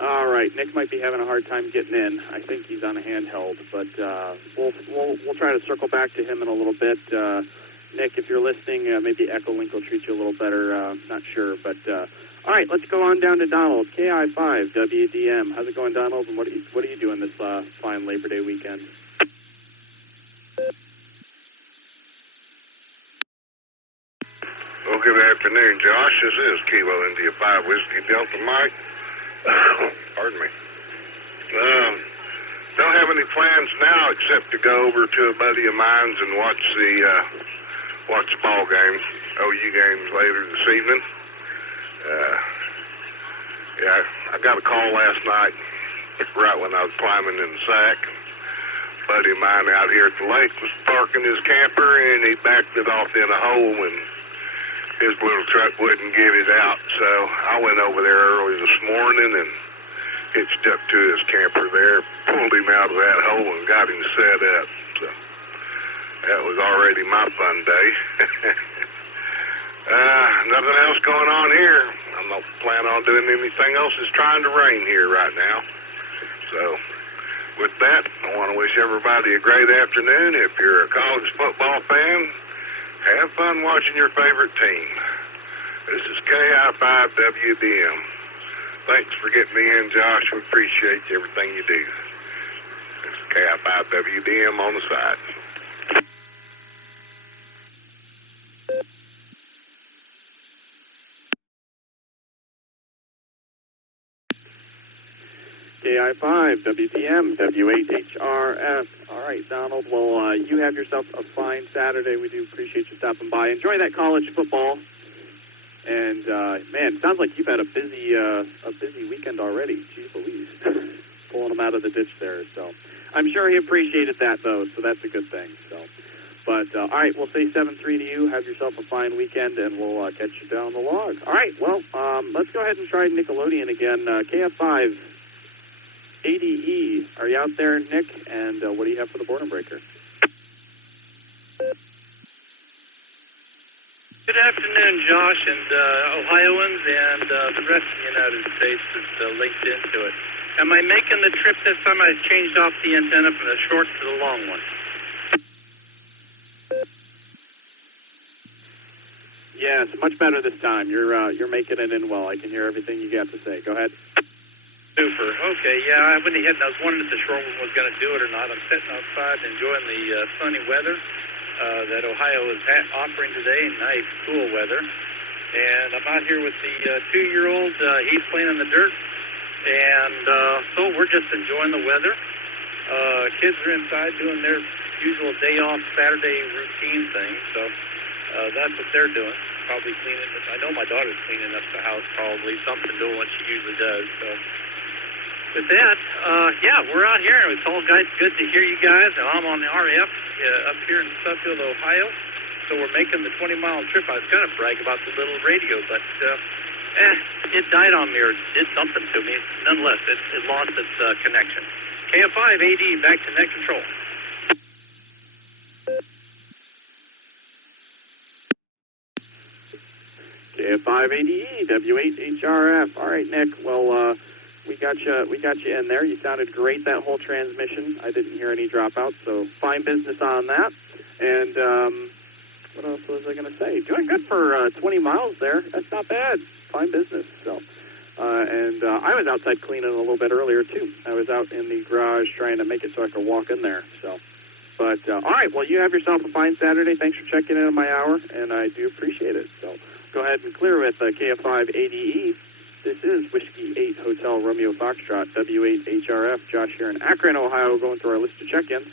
All right, Nick might be having a hard time getting in. I think he's on a handheld, but we'll try to circle back to him in a little bit. Nick, if you're listening, maybe Echolink will treat you a little better. Not sure, but all right, let's go on down to Donald, KI5 WDM. How's it going, Donald? And what are you doing this fine Labor Day weekend? Well, good afternoon, Josh. This is Kilo India 5 Whiskey Delta Mike. Pardon me. Don't have any plans now except to go over to a buddy of mine's and watch the ball game, OU games later this evening. Yeah, I got a call last night right when I was climbing in the sack. A buddy of mine out here at the lake was parking his camper and he backed it off in a hole and his little truck wouldn't get it out. So I went over there early this morning and hitched up to his camper there, pulled him out of that hole and got him set up. So that was already my fun day. Nothing else going on here. I'm not planning on doing anything else. It's trying to rain here right now. So with that, I want to wish everybody a great afternoon. If you're a college football fan, have fun watching your favorite team. This is KI5WDM. Thanks for getting me in, Josh. We appreciate everything you do. This is KI5WDM on the side. KI5, WDM, W8HRS. All right, Donald, well, you have yourself a fine Saturday. We do appreciate you stopping by. Enjoy that college football. And, man, sounds like you've had a busy weekend already. Jeez Louise. Pulling them out of the ditch there. So I'm sure he appreciated that, though, so that's a good thing. So, but, all right, we'll say 7-3 to you. Have yourself a fine weekend, and we'll catch you down the log. All right, well, let's go ahead and try Nickelodeon again. KF5 ADE, are you out there, Nick? And what do you have for the Boredom Breaker? Good afternoon, Josh, and Ohioans, and the rest of the United States that's linked into it. Am I making the trip this time? I changed off the antenna from the short to the long one. Yes, much better this time. You're making it in well. I can hear everything you got to say. Go ahead. Super. Okay, yeah, I went ahead and I was wondering if the short one was going to do it or not. I'm sitting outside enjoying the sunny weather that Ohio is offering today. Nice, cool weather. And I'm out here with the 2-year-old. He's playing in the dirt. And so we're just enjoying the weather. Kids are inside doing their usual day-off Saturday routine thing. So that's what they're doing. Probably cleaning. I know my daughter's cleaning up the house, probably something doing what she usually does. So with that, yeah, we're out here. It's all good to hear you guys. I'm on the RF up here in Suffield, Ohio. So we're making the 20-mile trip. I was going to brag about the little radio, but it died on me or did something to me. Nonetheless, it lost its connection. KF5 AD, back to net control. KF5 ADE, W8HRF. All right, Nick. Well, we got you in there. You sounded great that whole transmission. I didn't hear any dropouts, so fine business on that. And what else was I going to say? Doing good for 20 miles there. That's not bad. Fine business. So, and I was outside cleaning a little bit earlier too. I was out in the garage trying to make it so I could walk in there. So, but all right. Well, you have yourself a fine Saturday. Thanks for checking in on my hour, and I do appreciate it. So, go ahead and clear with KF5 ADE. This is Whiskey 8 Hotel Romeo Foxtrot, W8HRF. Josh here in Akron, Ohio, going through our list of check-ins.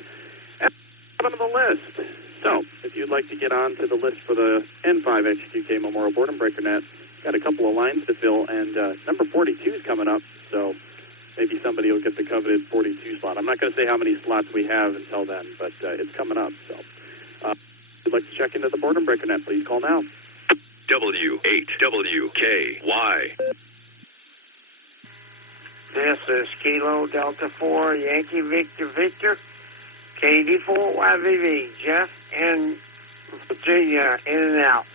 At the bottom of the list. So, if you'd like to get on to the list for the N5XQK Memorial Boredom Breaker Net, got a couple of lines to fill, and number 42 is coming up, so maybe somebody will get the coveted 42 slot. I'm not going to say how many slots we have until then, but it's coming up. So, if you'd like to check into the Boredom Breaker Net, please call now. W8WKY. This is Kilo Delta 4, Yankee Victor Victor, KD4 YVV, Jeff in Virginia, in and out.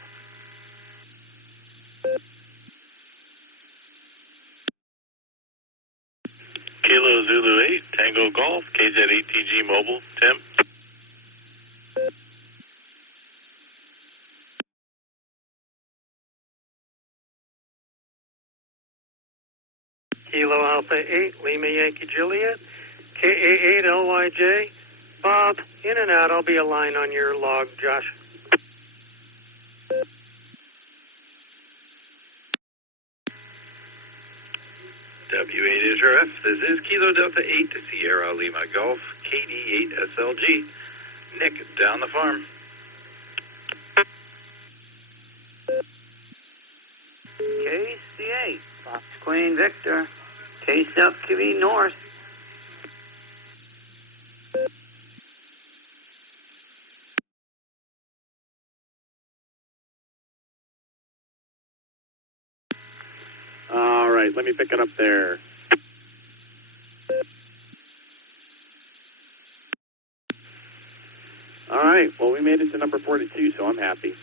Kilo Zulu 8, Tango Golf, KZ8TG Mobile, Tim. Kilo Alpha 8, Lima Yankee Juliet, KA8 LYJ. Bob, in and out. I'll be a line on your log, Josh. W8 Israel F. This is Kilo Delta 8 to Sierra Lima Golf, KD8 SLG. Nick, down the farm. KC8, Fox Queen Victor, K South QV North. All right, let me pick it up there. All right, well, we made it to number 42, so I'm happy.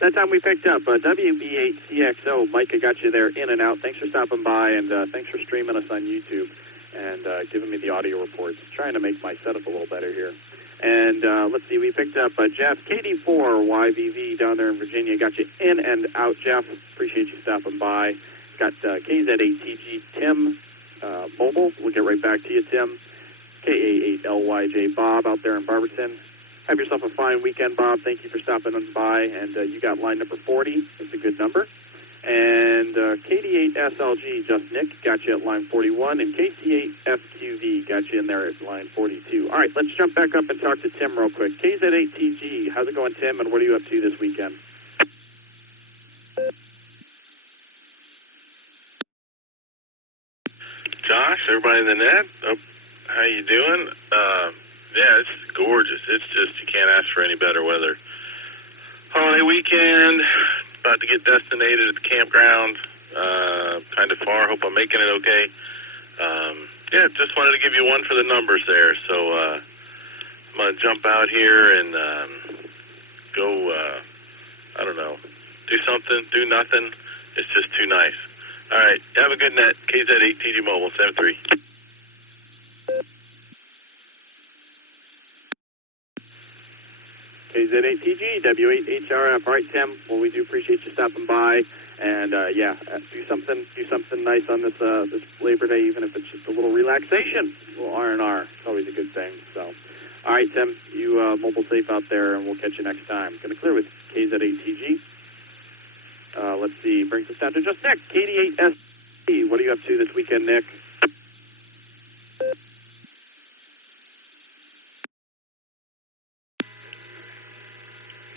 That time we picked up WB8CXO. Micah got you there in and out. Thanks for stopping by, and thanks for streaming us on YouTube and giving me the audio reports. Trying to make my setup a little better here. And let's see, we picked up Jeff, KD4YVV down there in Virginia. Got you in and out, Jeff. Appreciate you stopping by. Got KZ8TG Tim Mobile. We'll get right back to you, Tim. KA8LYJ Bob out there in Barberton. Have yourself a fine weekend, Bob. Thank you for stopping on by. And you got line number 40. That's a good number. And KD8SLG, Just Nick, got you at line 41. And KC8FQV got you in there at line 42. All right, let's jump back up and talk to Tim real quick. KZ8TG, how's it going, Tim? And what are you up to this weekend? Josh, everybody in the net, how you doing? Yeah, it's gorgeous. It's just, you can't ask for any better weather. Holiday weekend, about to get destinated at the campground, kind of far. Hope I'm making it okay. Yeah, just wanted to give you one for the numbers there. So I'm going to jump out here and go, I don't know, do something, do nothing. It's just too nice. All right, have a good net. KZ8TG Mobile, 73. KZ8TG, W8HRF. All right, Tim. Well, we do appreciate you stopping by, and yeah, do something nice on this this Labor Day, even if it's just a little relaxation, a little R&R. It's always a good thing. So, all right, Tim, you mobile safe out there, and we'll catch you next time. Going to clear with KZ8TG. Let's see, brings us down to just Nick, KD8SC. What are you up to this weekend, Nick?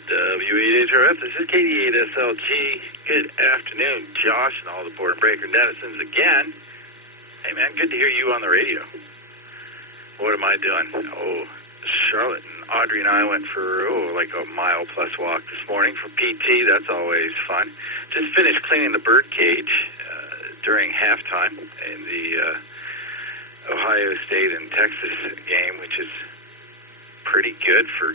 W8HRF, this is KD8SLG. Good afternoon, Josh and all the Board and Breaker netizens again. Hey, man, good to hear you on the radio. What am I doing? Oh, Charlotte and Audrey and I went for, like a mile-plus walk this morning for PT. That's always fun. Just finished cleaning the bird cage during halftime in the Ohio State and Texas game, which is pretty good for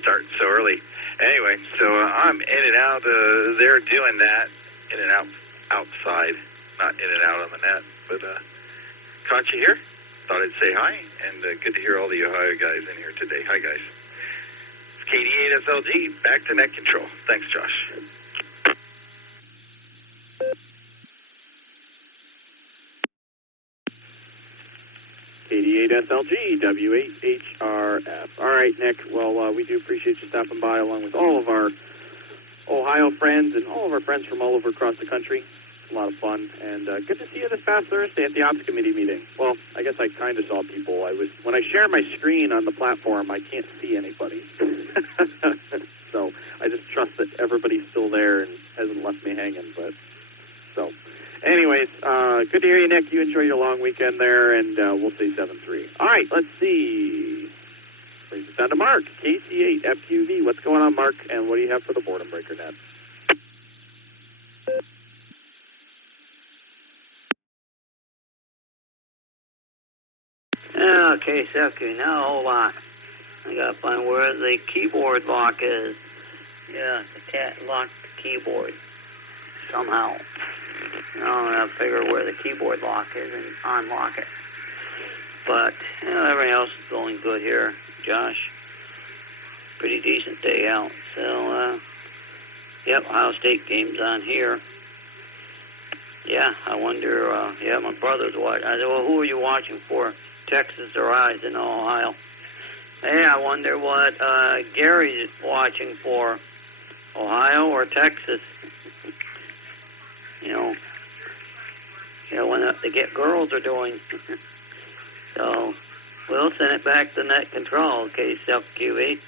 starting so early. Anyway, so I'm in and out there doing that, in and out outside, not in and out on the net, but caught you here. Thought I'd say hi, and good to hear all the Ohio guys in here today. Hi, guys. It's KD8SLG, back to net control. Thanks, Josh. KD8SLG, W8HRF. All right, Nick. Well, we do appreciate you stopping by, along with all of our Ohio friends and all of our friends from all over across the country. A lot of fun, and good to see you this past Thursday at the Ops Committee meeting. Well, I guess I kind of saw people. When I share my screen on the platform, I can't see anybody. So I just trust that everybody's still there and hasn't left me hanging. But so, anyways, good to hear you, Nick. You enjoy your long weekend there, and we'll say 7-3. All right, let's see. Brings us down to Mark, KC8FQV. What's going on, Mark? And what do you have for the Boredom Breaker net? Okay, Selkie, now hold on. I gotta find where the keyboard lock is. Yeah, the cat locked the keyboard. Somehow. and I figure where the keyboard lock is and unlock it. But everything else is going good here, Josh. Pretty decent day out. So, yep, Ohio State game's on here. Yeah, I wonder, my brother's watching. I said, well, who are you watching for? Texas or I? In Ohio. Hey, I wonder what Gary's watching for. Ohio or Texas? When the Get Girls are doing. So, we'll send it back to net control, okay, self-QV.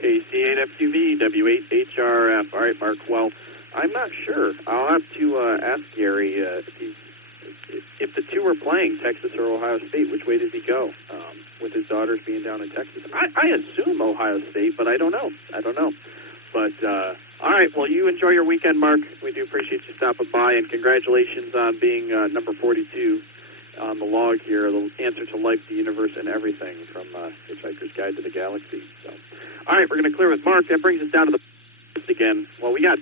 KC8FQV, W8HRF. All right, Mark. Well, I'm not sure. I'll have to ask Gary if the two are playing, Texas or Ohio State. Which way does he go? With his daughters being down in Texas, I assume Ohio State, but I don't know. But all right. Well, you enjoy your weekend, Mark. We do appreciate you stopping by, and congratulations on being number 42 on the log here. The answer to life, the universe, and everything from Hitchhiker's Guide to the Galaxy. So, all right, we're going to clear with Mark. That brings us down to the list again. Well, we got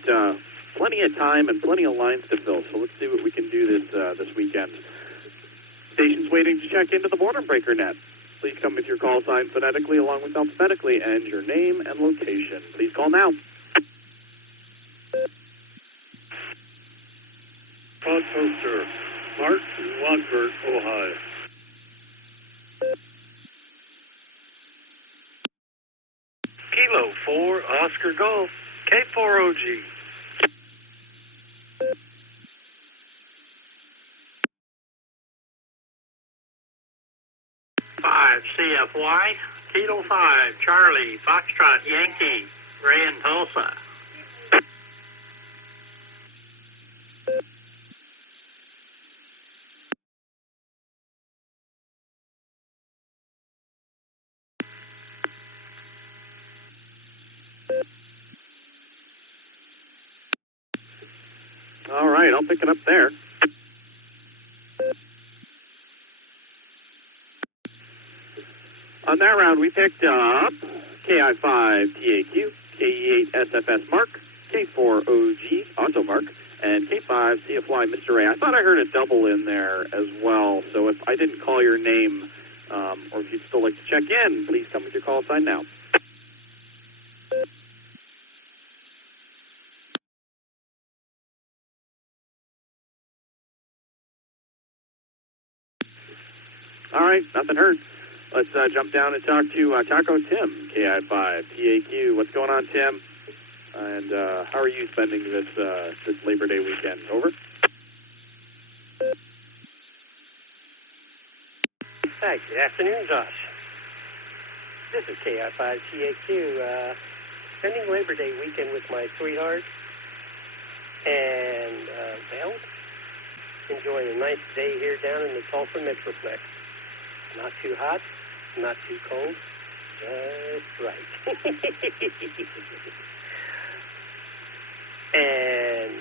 plenty of time and plenty of lines to fill, so let's see what we can do this weekend. Stations waiting to check into the Boredom Breaker net. Please come with your call sign phonetically along with alphabetically and your name and location. Please call now. Pod poster, Mark in Watford, Ohio. Kilo 4, Oscar Golf, K4OG. CFY, Kilo 5, Charlie, Foxtrot, Yankee, Ray in Tulsa. All right, I'll pick it up there. On that round, we picked up KI5TAQ, KE8SFS Mark, K4OG Auto Mark, and K5CFY Mr. Ray. I thought I heard a double in there as well, so if I didn't call your name, or if you'd still like to check in, please come with your call sign now. All right, nothing heard. Let's jump down and talk to Taco Tim, KI5TAQ. What's going on, Tim? And how are you spending this Labor Day weekend? Over. Hi, good afternoon, Josh. This is KI5TAQ. Spending Labor Day weekend with my sweetheart, and enjoying a nice day here down in the Tulsa Metroplex. Not too hot, not too cold, just right. And,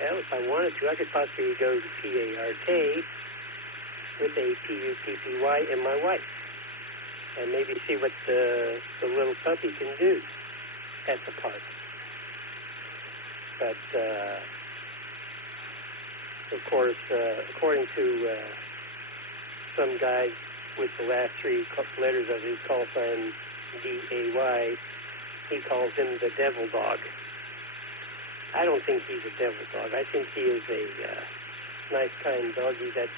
if I wanted to, I could possibly go to PARK with a PUPPY and my wife, and maybe see what the little puppy can do at the park. But, of course, according to some guy with the last three letters of his call sign, D-A-Y, he calls him the devil dog. I don't think he's a devil dog. I think he is a nice, kind doggy that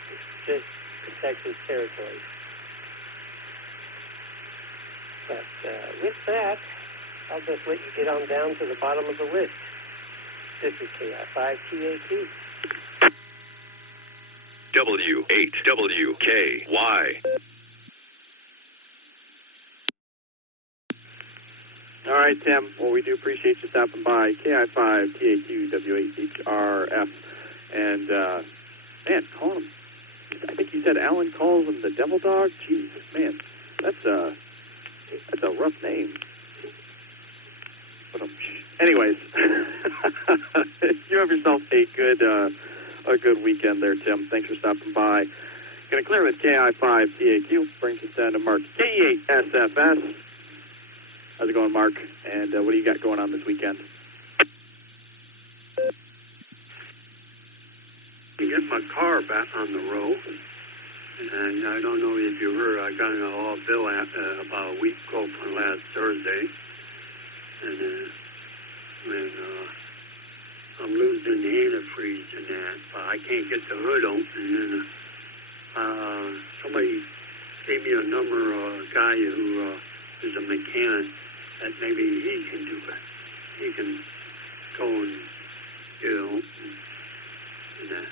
just protects his territory. But with that, I'll just let you get on down to the bottom of the list. This is KI5TAQ. W8WKY. All right, Tim. Well, we do appreciate you stopping by. KI5TAQ W8HRF. And, man, call him. I think you said Alan calls him the devil dog. Jesus, man. That's a rough name. But, anyways, you have yourself a good weekend there, Tim. Thanks for stopping by. Going to clear with KI5TAQ. Brings us down to Mark K8SFS. How's it going, Mark? And what do you got going on this weekend? To get my car back on the road, and I don't know if you heard, I got an all bill about a week ago from last Thursday, and when I'm losing the antifreeze and that, but I can't get the hood open, and somebody gave me a number of a guy who is a mechanic that maybe he can do it. He can go and get it open and that.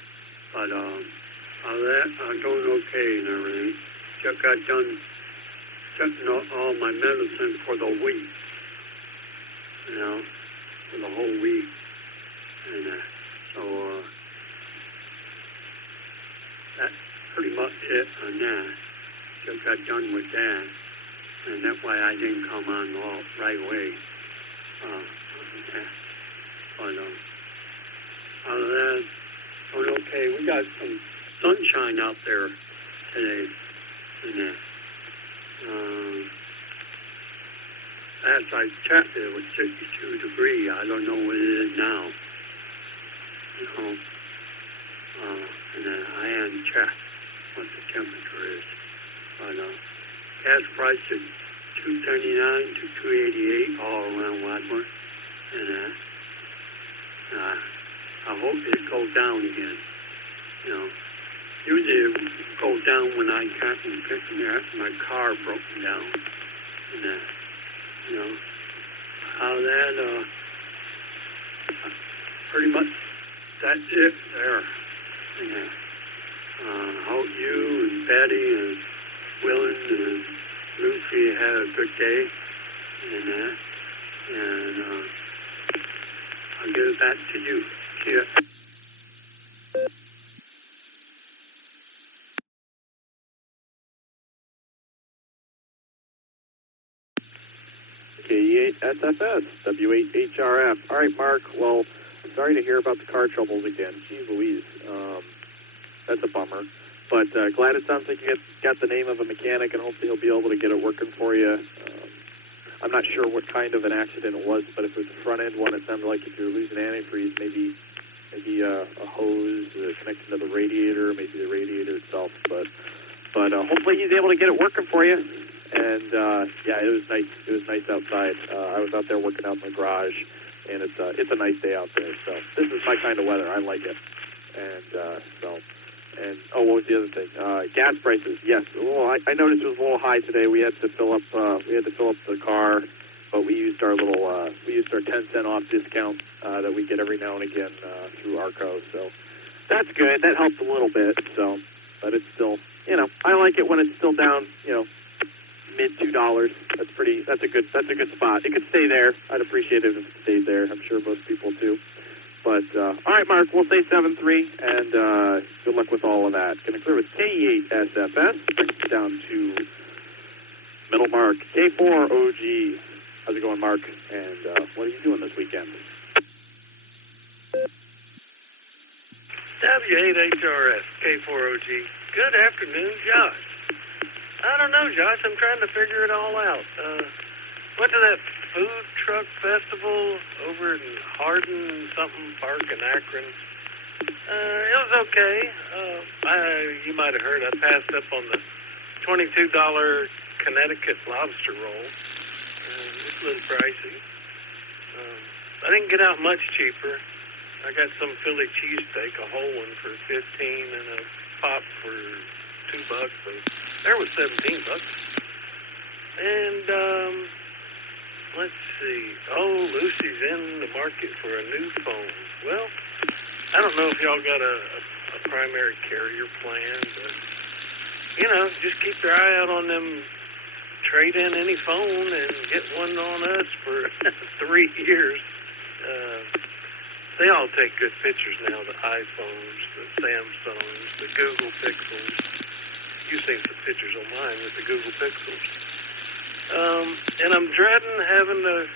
But all that, I'm doing okay and everything. Just got done checking all my medicine for the week, you know, for the whole week. And so that's pretty much it on that. Just got done with that. And that's why I didn't come on right away. But out of that, doing okay. We got some sunshine out there today. And that. As I checked, it was 62 degrees. I don't know what it is now. You know, and then I hadn't checked what the temperature is. But gas price is $2.79 to $2.88 all around Wadsworth. And I hope it goes down again. You know, usually it goes down when I can't pick my car broken down. And you know, how that pretty much that's it there. And hope you and Betty and Willis and Lucy had a good day. And I'll give it back to you. See ya. K8 SFS, W8HRF. All right, Mark. Well, I'm sorry to hear about the car troubles again. Jeez Louise. That's a bummer. But glad it sounds like you got the name of a mechanic, and hopefully he'll be able to get it working for you. I'm not sure what kind of an accident it was, but if it was a front-end one, it sounded like if you're losing antifreeze, maybe a hose connected to the radiator, maybe the radiator itself. But hopefully he's able to get it working for you. And yeah, it was nice. It was nice outside. I was out there working out in the garage, and it's a nice day out there. So this is my kind of weather. I like it. And what was the other thing? Gas prices. Yes. Well, I noticed it was a little high today. We had to fill up. The car, but we used our 10-cent off discount that we get every now and again through Arco. So that's good. That helped a little bit. So, but it's still, I like it when it's still down, mid $2. That's a good spot. It could stay there. I'd appreciate it if it stayed there. I'm sure most people do. But all right, Mark, we'll say 7-3, and good luck with all of that. Gonna clear with K8 SFS, brings it down to middle Mark, K4 OG. How's it going, Mark? And what are you doing this weekend? W8HRS, K4OG. Good afternoon, Josh. I don't know, Josh. I'm trying to figure it all out. Went to that food truck festival over in Hardin something park in Akron. It was okay. You might have heard I passed up on the $22 Connecticut lobster roll. It's a little pricey. I didn't get out much cheaper. I got some Philly cheesesteak, a whole one for $15, and a pop for $2. So there was $17. And let's see. Oh, Lucy's in the market for a new phone. Well, I don't know if y'all got a primary carrier plan, but just keep your eye out on them. Trade in any phone and get one on us for 3 years. They all take good pictures now, the iPhones, the Samsungs, the Google Pixels. You've seen some pictures on mine with the Google Pixels. And I'm dreading having to,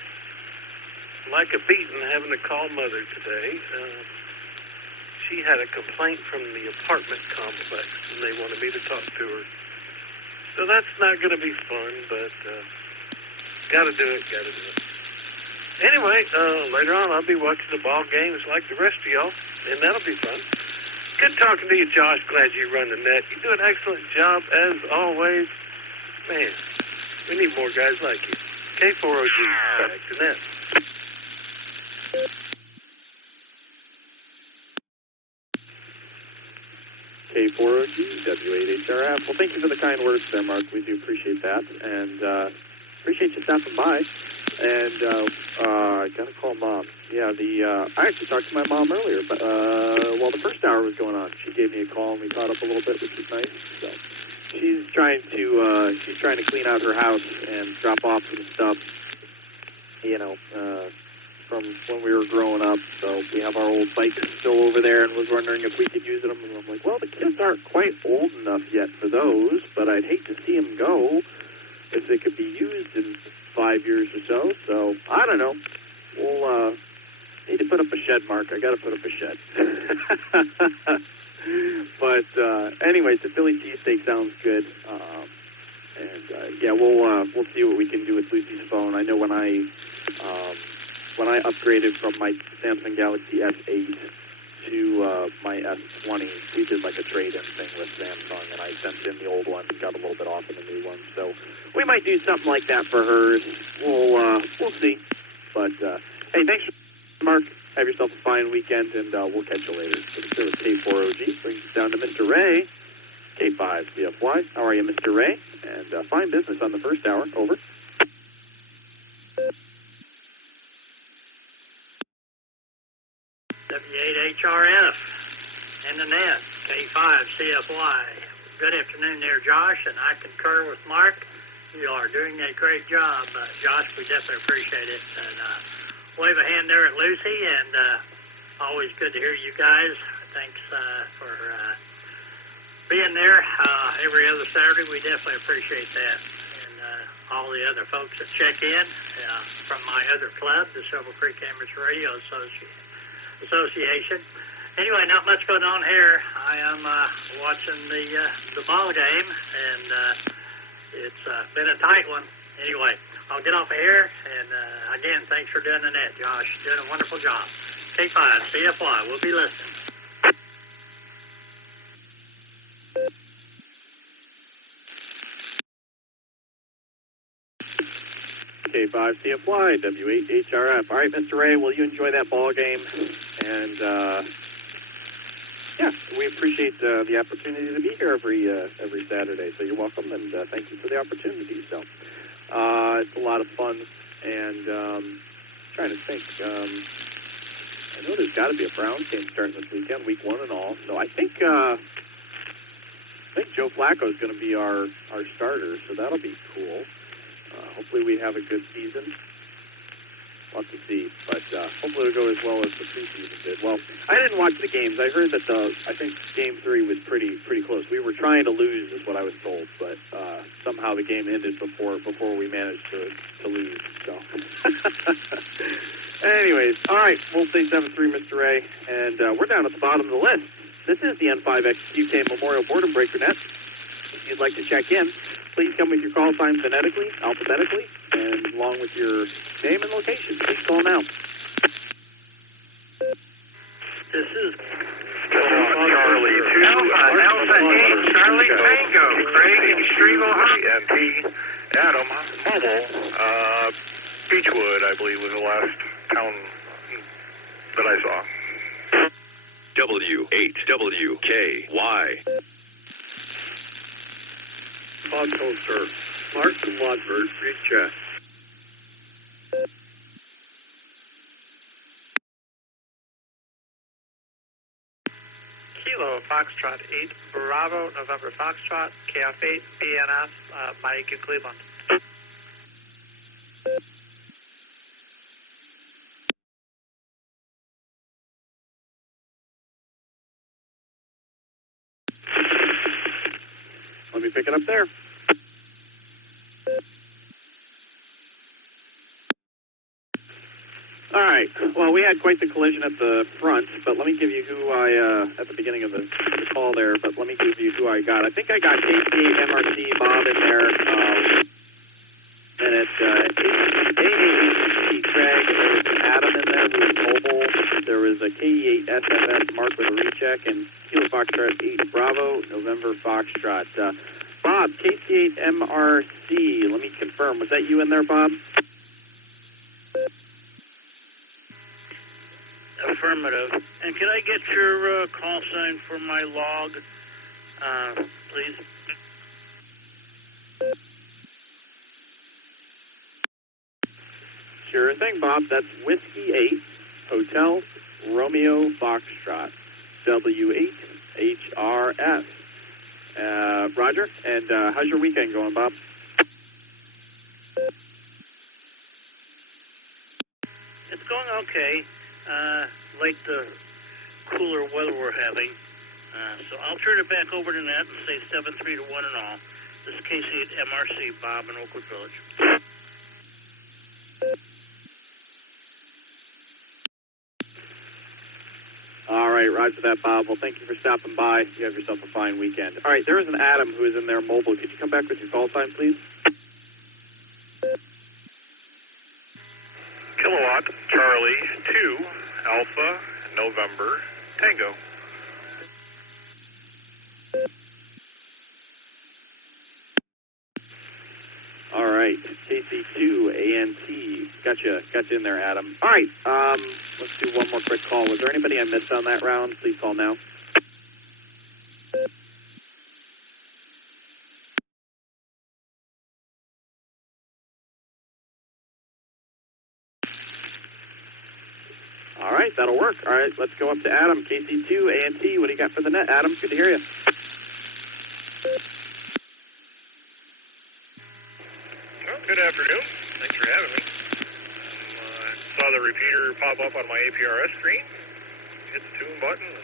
like a beating, having to call Mother today. She had a complaint from the apartment complex, and they wanted me to talk to her. So that's not going to be fun, but Got to do it. Anyway, later on I'll be watching the ball games like the rest of y'all, and that'll be fun. Good talking to you, Josh. Glad you run the net. You do an excellent job, as always. Man, we need more guys like you. K4OG, back to net. K4OG, W8HRF. Well, thank you for the kind words there, Mark. We do appreciate that, and appreciate you stopping by. And I got to call Mom. Yeah, I actually talked to my mom earlier, but while the first hour was going on, she gave me a call and we caught up a little bit, which is nice. So she's trying to clean out her house and drop off some stuff, from when we were growing up. So we have our old bikes still over there, and was wondering if we could use them. And I'm like, well, the kids aren't quite old enough yet for those, but I'd hate to see them go if they could be used in 5 years or so. So I don't know. We'll need to put up a shed, Mark. I got to put up a shed. But anyways, the Philly cheesesteak sounds good. We'll see what we can do with Lucy's phone. I know when I upgraded from my Samsung Galaxy S8 to my S20, we did like a trade-in thing with Samsung, and I sent in the old one and got a little bit off in the new one. So we might do something like that for hers. We'll see. But hey, thanks, Mark. Have yourself a fine weekend, and we'll catch you later. So the service K4OG brings us down to Mr. Ray, K5CFY. How are you, Mr. Ray? And fine business on the first hour. Over. W8HRF and the net, K5CFY. Good afternoon there, Josh, and I concur with Mark. You are doing a great job, Josh. We definitely appreciate it. And wave a hand there at Lucy, and always good to hear you guys. Thanks for being there every other Saturday. We definitely appreciate that. And all the other folks that check in from my other club, the Silver Creek Amateur Radio Association. Anyway, not much going on here. I am watching the ball game, and it's been a tight one. Anyway, I'll get off of here, and again, thanks for doing the net, Josh. You're doing a wonderful job. K5CFY, we'll be listening. K5CFY, W8HRF. All right, Mr. Ray, will you enjoy that ball game? And we appreciate the opportunity to be here every Saturday. So you're welcome, and thank you for the opportunity. So it's a lot of fun, and trying to think. I know there's got to be a Browns game starting this weekend, week 1 and all. So I think Joe Flacco is going to be our starter, so that'll be cool. Hopefully we have a good season. We'll have to see, but hopefully it'll go as well as the preseason did. Well, I didn't watch the games. I heard that I think Game 3 was pretty close. We were trying to lose, is what I was told, but somehow the game ended before we managed to lose. So, anyways, all right, we'll say 7-3, Mr. Ray, and we're down at the bottom of the list. This is the N5X UK Memorial Boredom Breaker Net. If you'd like to check in, please come with your call sign phonetically, alphabetically, and along with your name and location. Please call now. This is Charlie 2, Alpha 8, Charlie Tango, Craig and Strevo and P, Adam, Mobile, Beechwood, I believe, was the last town that I saw. W8WKY. Foxhole, sir. Martin Watford, read check. Kilo Foxtrot 8, Bravo, November Foxtrot, KF8, BNF, Mike in Cleveland. Let me pick it up there. All right. Well, we had quite the collision at the front, but let me give you who I, at the beginning of the call there, but let me give you who I got. I think I got KC, MRC, Bob in there. And it's AAHC Craig. There was an Adam in there who was mobile. There was a KE8 SFS Mark with a recheck, and Kilo Foxtrot 8 Bravo, November Foxtrot. Bob, KC8 MRC. Let me confirm. Was that you in there, Bob? Affirmative. And can I get your call sign for my log, please? Sure thing, Bob. That's Whiskey 8, Hotel Romeo Foxtrot, W8HRS. Roger. And how's your weekend going, Bob? It's going okay. Like the cooler weather we're having. So I'll turn it back over to Nat and say 7-3 to 1 and all. This is KC8 MRC, Bob in Oakwood Village. All right, roger that, Bob. Well, thank you for stopping by. You have yourself a fine weekend. All right, there is an Adam who is in there mobile. Could you come back with your call sign, please? Kilowatt, Charlie, 2, Alpha, November, Tango. All right, KC2 ANT. Gotcha in there, Adam. All right, let's do one more quick call. Was there anybody I missed on that round? Please call now. All right, that'll work. All right, let's go up to Adam, KC2 ANT. What do you got for the net, Adam? Good to hear you. Well, good afternoon. Thanks for having me. I saw the repeater pop up on my APRS screen. Hit the tune button, and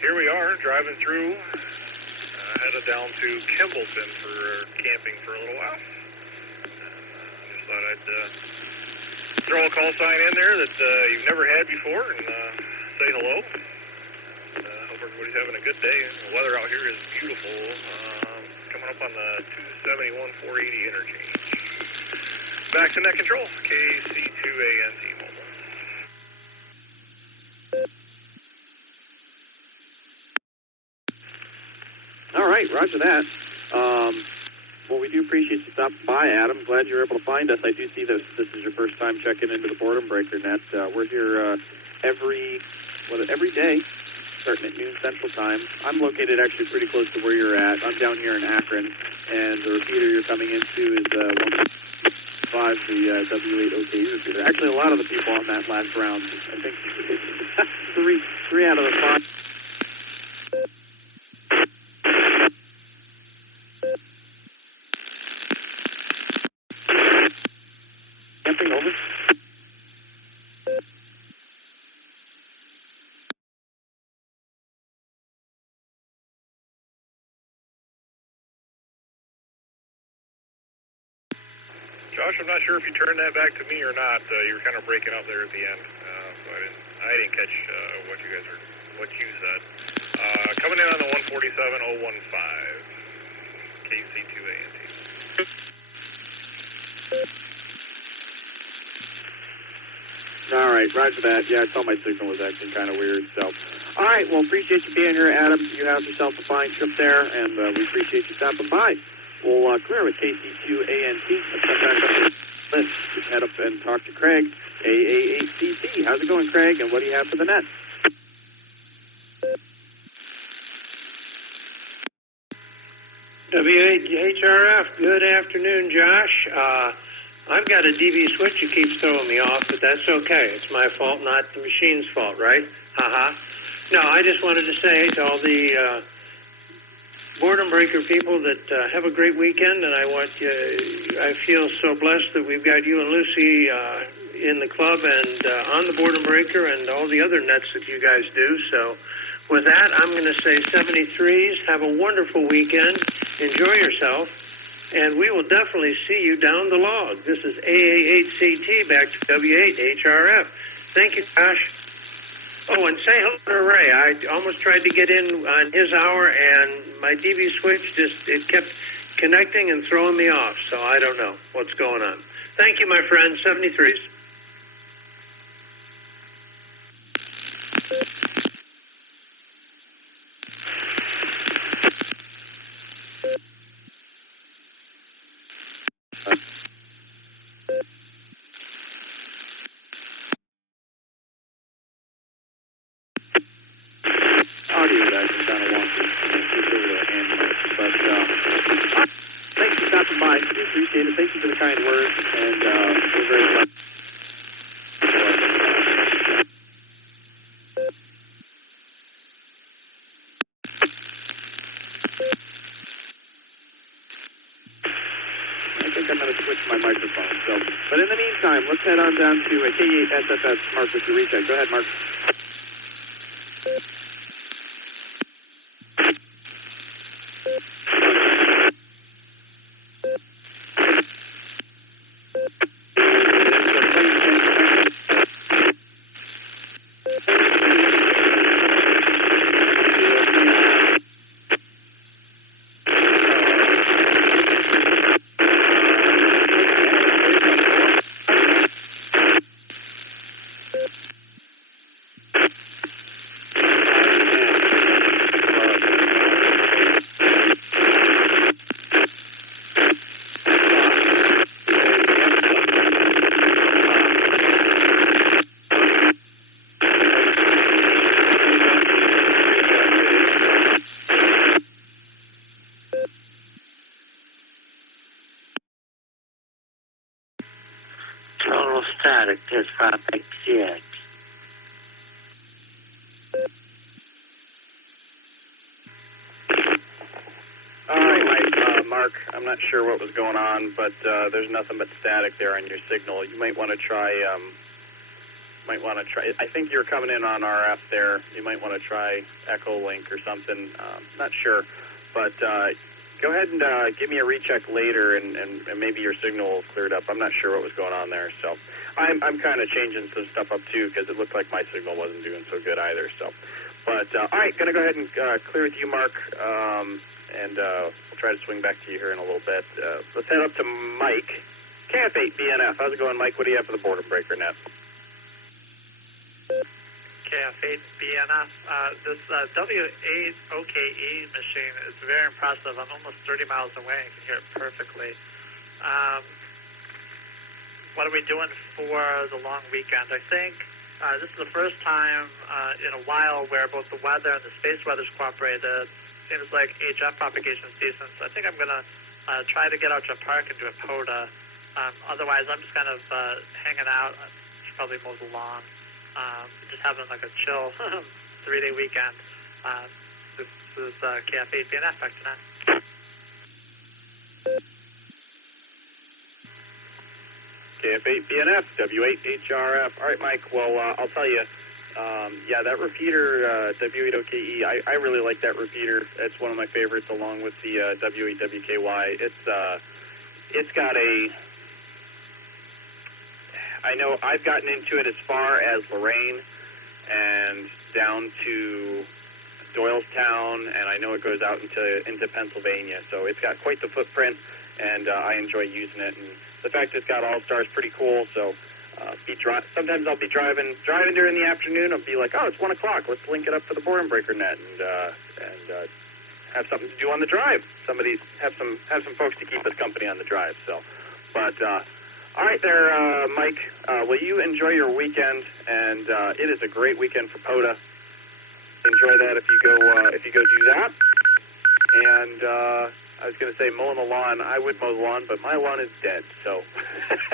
here we are, driving through. Headed down to Kimballton for camping for a little while. Just thought I'd throw a call sign in there that you've never had before and say hello. Hope everybody's having a good day. The weather out here is beautiful. Coming up on the 271-480 interchange. Back to net control, KC2ANT mobile. All right, roger that. Well, we do appreciate you stopping by, Adam. Glad you were able to find us. I do see this is your first time checking into the Boredom Breaker Net. We're here every day, starting at noon Central Time. I'm located actually pretty close to where you're at. I'm down here in Akron, and the repeater you're coming into is 1.5, the W8OKE repeater. Actually, a lot of the people on that last round, I think three out of the 5. Camping over. Josh, I'm not sure if you turned that back to me or not. You were kind of breaking up there at the end, so I didn't catch what you said. Coming in on the 147.015, KC2ANT. All right, roger that. Yeah, I thought my signal was acting kind of weird. So, all right, well, appreciate you being here, Adam. You have yourself a fine trip there, and we appreciate you stopping by. We'll clear with KC2ANT. Let's come back up to the list. Head up and talk to Craig, AA8CC. How's it going, Craig, and what do you have for the net? W8HRF, good afternoon, Josh. I've got a DV switch that keeps throwing me off, but that's okay. It's my fault, not the machine's fault, right? No, I just wanted to say to all the Boredom Breaker people that have a great weekend, and I feel so blessed that we've got you and Lucy in the club and on the Boredom Breaker and all the other nets that you guys do. So with that, I'm going to say 73s. Have a wonderful weekend. Enjoy yourself. And we will definitely see you down the log. This is AA8CT back to W8HRF. Thank you, Josh. Oh, and say hello to Ray. I almost tried to get in on his hour, and my DV switch it kept connecting and throwing me off, so I don't know what's going on. Thank you, my friend. 73s. Audio guys is kind of wonky. But thanks for stopping by. We appreciate it. Thank you for the kind words, and we're very glad. I think I'm going to switch my microphone. So, but in the meantime, let's head on down to K8SFS Mark with your recheck. Go ahead, Mark. static test 5XCX. All right, Mark, I'm not sure what was going on, but there's nothing but static there on your signal. You might want to try, I think you're coming in on RF there. You might want to try Echolink or something. Not sure, but go ahead and give me a recheck later, and maybe your signal cleared up. I'm not sure what was going on there, so I'm kind of changing some stuff up too, because it looked like my signal wasn't doing so good either. So, but all right, gonna go ahead and clear with you, Mark, and we'll try to swing back to you here in a little bit. Let's head up to Mike, KF8BNF. How's it going, Mike? What do you have for the Boredom Breaker net? KF8BNF. This W8OKE machine is very impressive. I'm almost 30 miles away and can hear it perfectly. What are we doing for the long weekend? I think this is the first time in a while where both the weather and the space weather's cooperated. Seems like HF propagation is decent, so I think I'm going to try to get out to a park and do a POTA. Otherwise, I'm just kind of hanging out. Should probably mow the lawn. Just having like a chill 3-day weekend. This is KF8BNF back tonight. KF8BNF, W8HRF. All right, Mike, well, I'll tell you, yeah, that repeater, W8OKE, I really like that repeater. It's one of my favorites along with the W8WKY. It's got a... I know I've gotten into it as far as Lorraine and down to Doylestown, and I know it goes out into Pennsylvania. So it's got quite the footprint, and I enjoy using it. And the fact it's got Allstar is pretty cool. So sometimes I'll be driving during the afternoon. I'll be like, oh, it's 1 o'clock. Let's link it up for the Boredom Breaker net and have something to do on the drive. Have some folks to keep us company on the drive. So, but. All right there, Mike. Will you enjoy your weekend? And it is a great weekend for POTA. Enjoy that if you go do that. And I was going to say mowing the lawn. I would mow the lawn, but my lawn is dead, so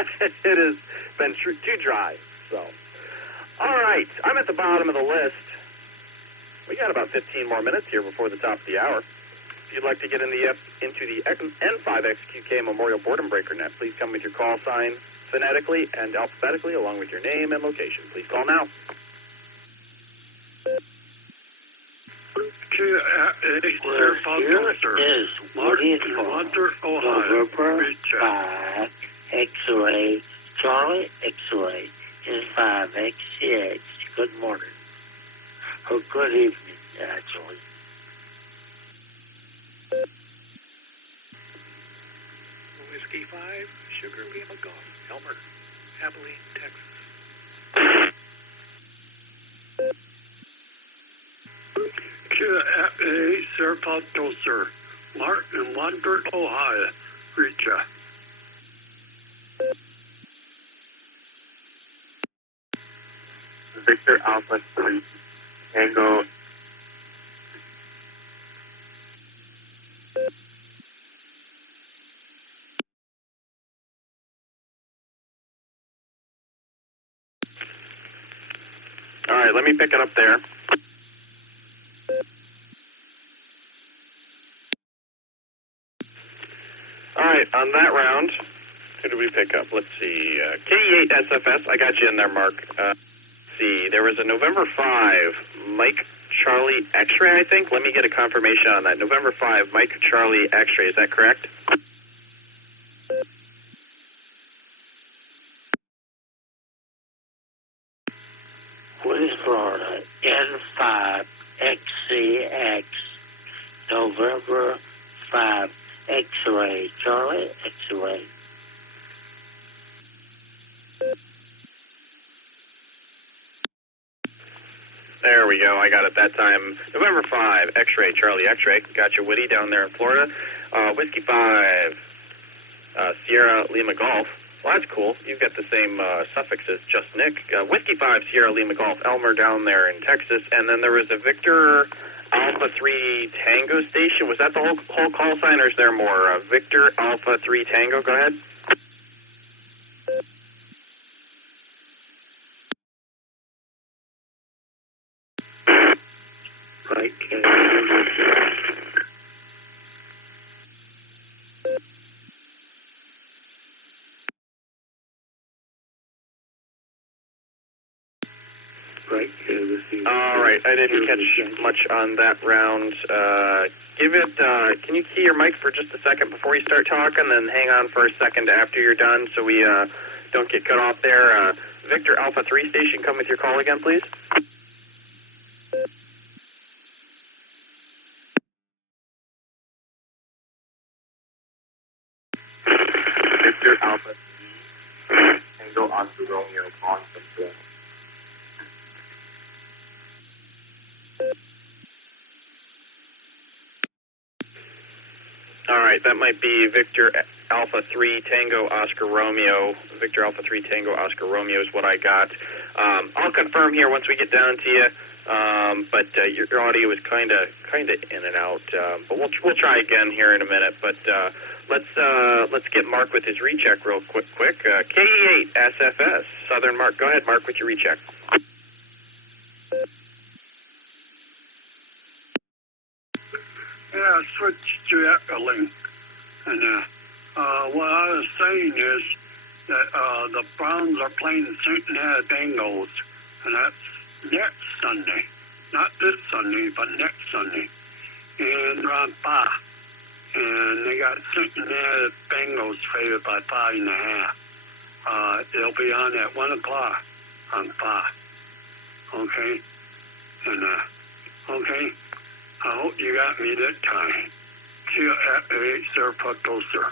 it has been too dry. So, all right, I'm at the bottom of the list. We got about 15 more minutes here before the top of the hour. If you'd like to get into the N5XQK Memorial Boredom Breaker net, please come with your call sign phonetically and alphabetically along with your name and location. Please call now. November 5 X-ray Charlie X-ray N5XCX. Good morning. Or good evening, actually. Whiskey 5, Sugar Lima Golf, Elmer, Abilene, Texas. QFA, Sir Pocto, Sir. Martin, Lundberg, Ohio. Reacha. Victor Alpha 3, Tango. All right, let me pick it up there. All right, on that round, who did we pick up? Let's see. K8 SFS, I got you in there, Mark. Let's see, there was a November 5, Mike Charlie X-ray, I think. Let me get a confirmation on that. November 5, Mike Charlie X-ray, is that correct? West Florida, N5XCX, November 5, X-ray, Charlie, X-ray. There we go, I got it that time. November 5, X-ray, Charlie X-ray. Got you, Woody, down there in Florida. Whiskey 5, Sierra Lima Golf. Well, that's cool. You've got the same suffixes, just Nick. Whiskey 5, Sierra Lima Golf, Elmer down there in Texas. And then there was a Victor Alpha 3 Tango station. Was that the whole call sign, or is there more? Victor Alpha 3 Tango, go ahead. Right. All right, I didn't catch much on that round. Give it, can you key your mic for just a second before you start talking, then hang on for a second after you're done so we don't get cut off there. Victor Alpha 3 station, come with your call again, please. Victor Alpha 3, Tango Oscar Romeo, on from All right, that might be Victor Alpha 3 Tango Oscar Romeo. Victor Alpha 3 Tango Oscar Romeo is what I got. I'll confirm here once we get down to you. But your audio is kind of in and out. But we'll try again here in a minute. But let's get Mark with his recheck real quick. K8 SFS Southern Mark. Go ahead, Mark, with your recheck. Yeah, I switched to Echolink. And what I was saying is that the Browns are playing Cincinnati Bengals, and that's next Sunday. Not this Sunday, but next Sunday. And they're on 5. And they got Cincinnati Bengals favored by 5.5. They'll be on at 1 o'clock on 5. Okay? And, okay? I hope you got me that time. See you at 8, Sir Pocto, sir.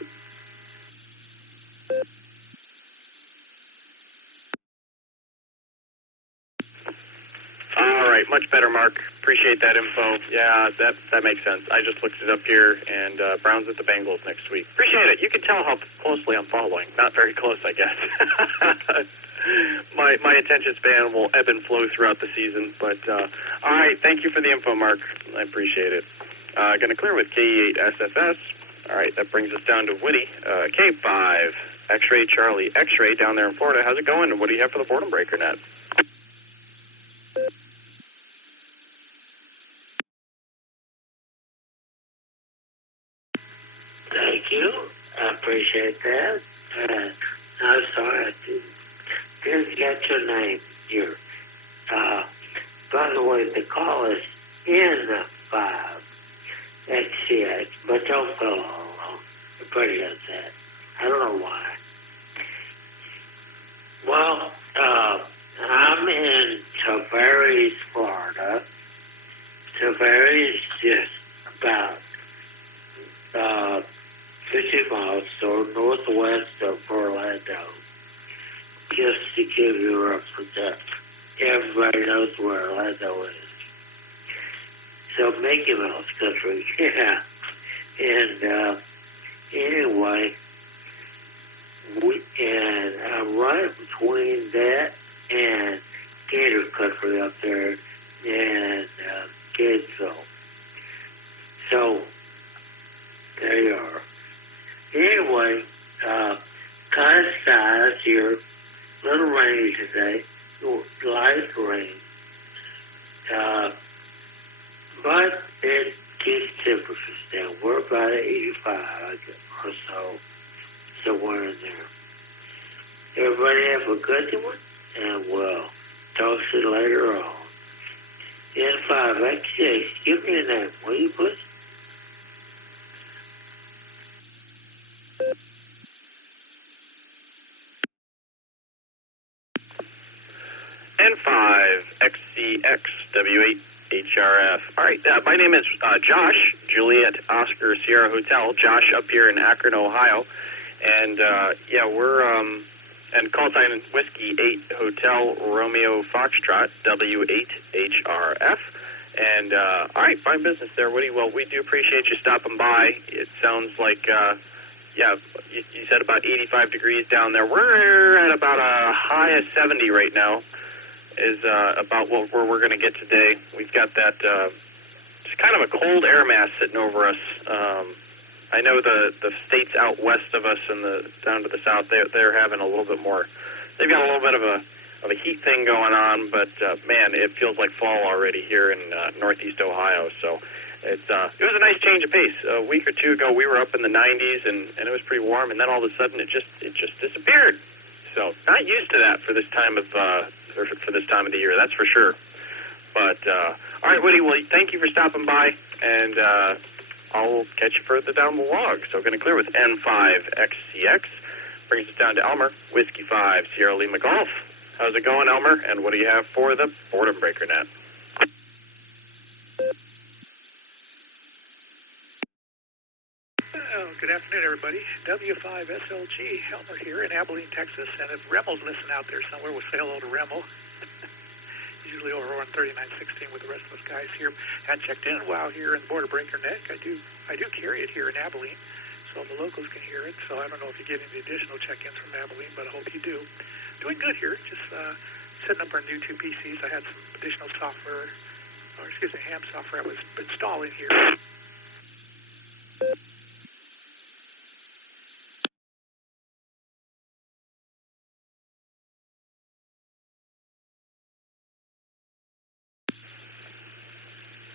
All right, much better, Mark. Appreciate that info. Yeah, that makes sense. I just looked it up here, and Browns at the Bengals next week. Appreciate it. You can tell how closely I'm following. Not very close, I guess. My attention span will ebb and flow throughout the season. But all right, thank you for the info, Mark. I appreciate it. Going to clear with K8 SFS. All right, that brings us down to Woody. K5 X-ray Charlie X-ray down there in Florida. How's it going? And what do you have for the Boredom Breaker net? Thank you. I appreciate that. I'm sorry I didn't get your name here. By the way, the call is N5 XCX, but don't go all along. You're pretty upset. I don't know why. Well, I'm in Tavares, Florida. Tavares is just about 50 50 miles northwest of Orlando, just to give you a reference. Everybody knows where Orlando is. So Mickey Mouse country, yeah. And anyway, I'm right between that and Gator country up there in Gainesville. So there you are. Anyway, kind of size here, little rainy today, light rain. But it keeps temperatures down. We're about 85 or so, somewhere in there. Everybody have a good one, and we'll talk to you later on. N5XJ, give me a name, will you, please? N5XCXW8HRF. All right, my name is Josh, Juliet Oscar Sierra Hotel. Josh up here in Akron, Ohio. And, we're, and call sign Whiskey 8 Hotel Romeo Foxtrot, W8HRF. And, all right, fine business there, Woody. Well, we do appreciate you stopping by. It sounds like, you said about 85 degrees down there. We're at about a high of 70 right now. Is about where we're going to get today. We've got that just kind of a cold air mass sitting over us. I know the states out west of us and down to the south, they're having a little bit more. They've got a little bit of a heat thing going on, but man, it feels like fall already here in northeast Ohio. So it was a nice change of pace. A week or two ago, we were up in the 90s and it was pretty warm, and then all of a sudden it just disappeared. So not used to that for this time of the year, that's for sure. But, all right, Woody, well, thank you for stopping by, and I'll catch you further down the log. So going to clear with N5XCX. Brings us down to Elmer, Whiskey 5, Sierra Lima Golf. How's it going, Elmer? And what do you have for the Boredom Breaker Net? Good afternoon, everybody. W5SLG, Elmer here in Abilene, Texas. And if Remel's listening out there somewhere, we'll say hello to Remel. He's usually over on 3916 with the rest of us guys here. Hadn't checked in a while here in the Border Breaker Net. I do carry it here in Abilene, so the locals can hear it. So I don't know if you get any additional check-ins from Abilene, but I hope you do. Doing good here. Just setting up our new two PCs. I had some additional software, ham software I was installing here.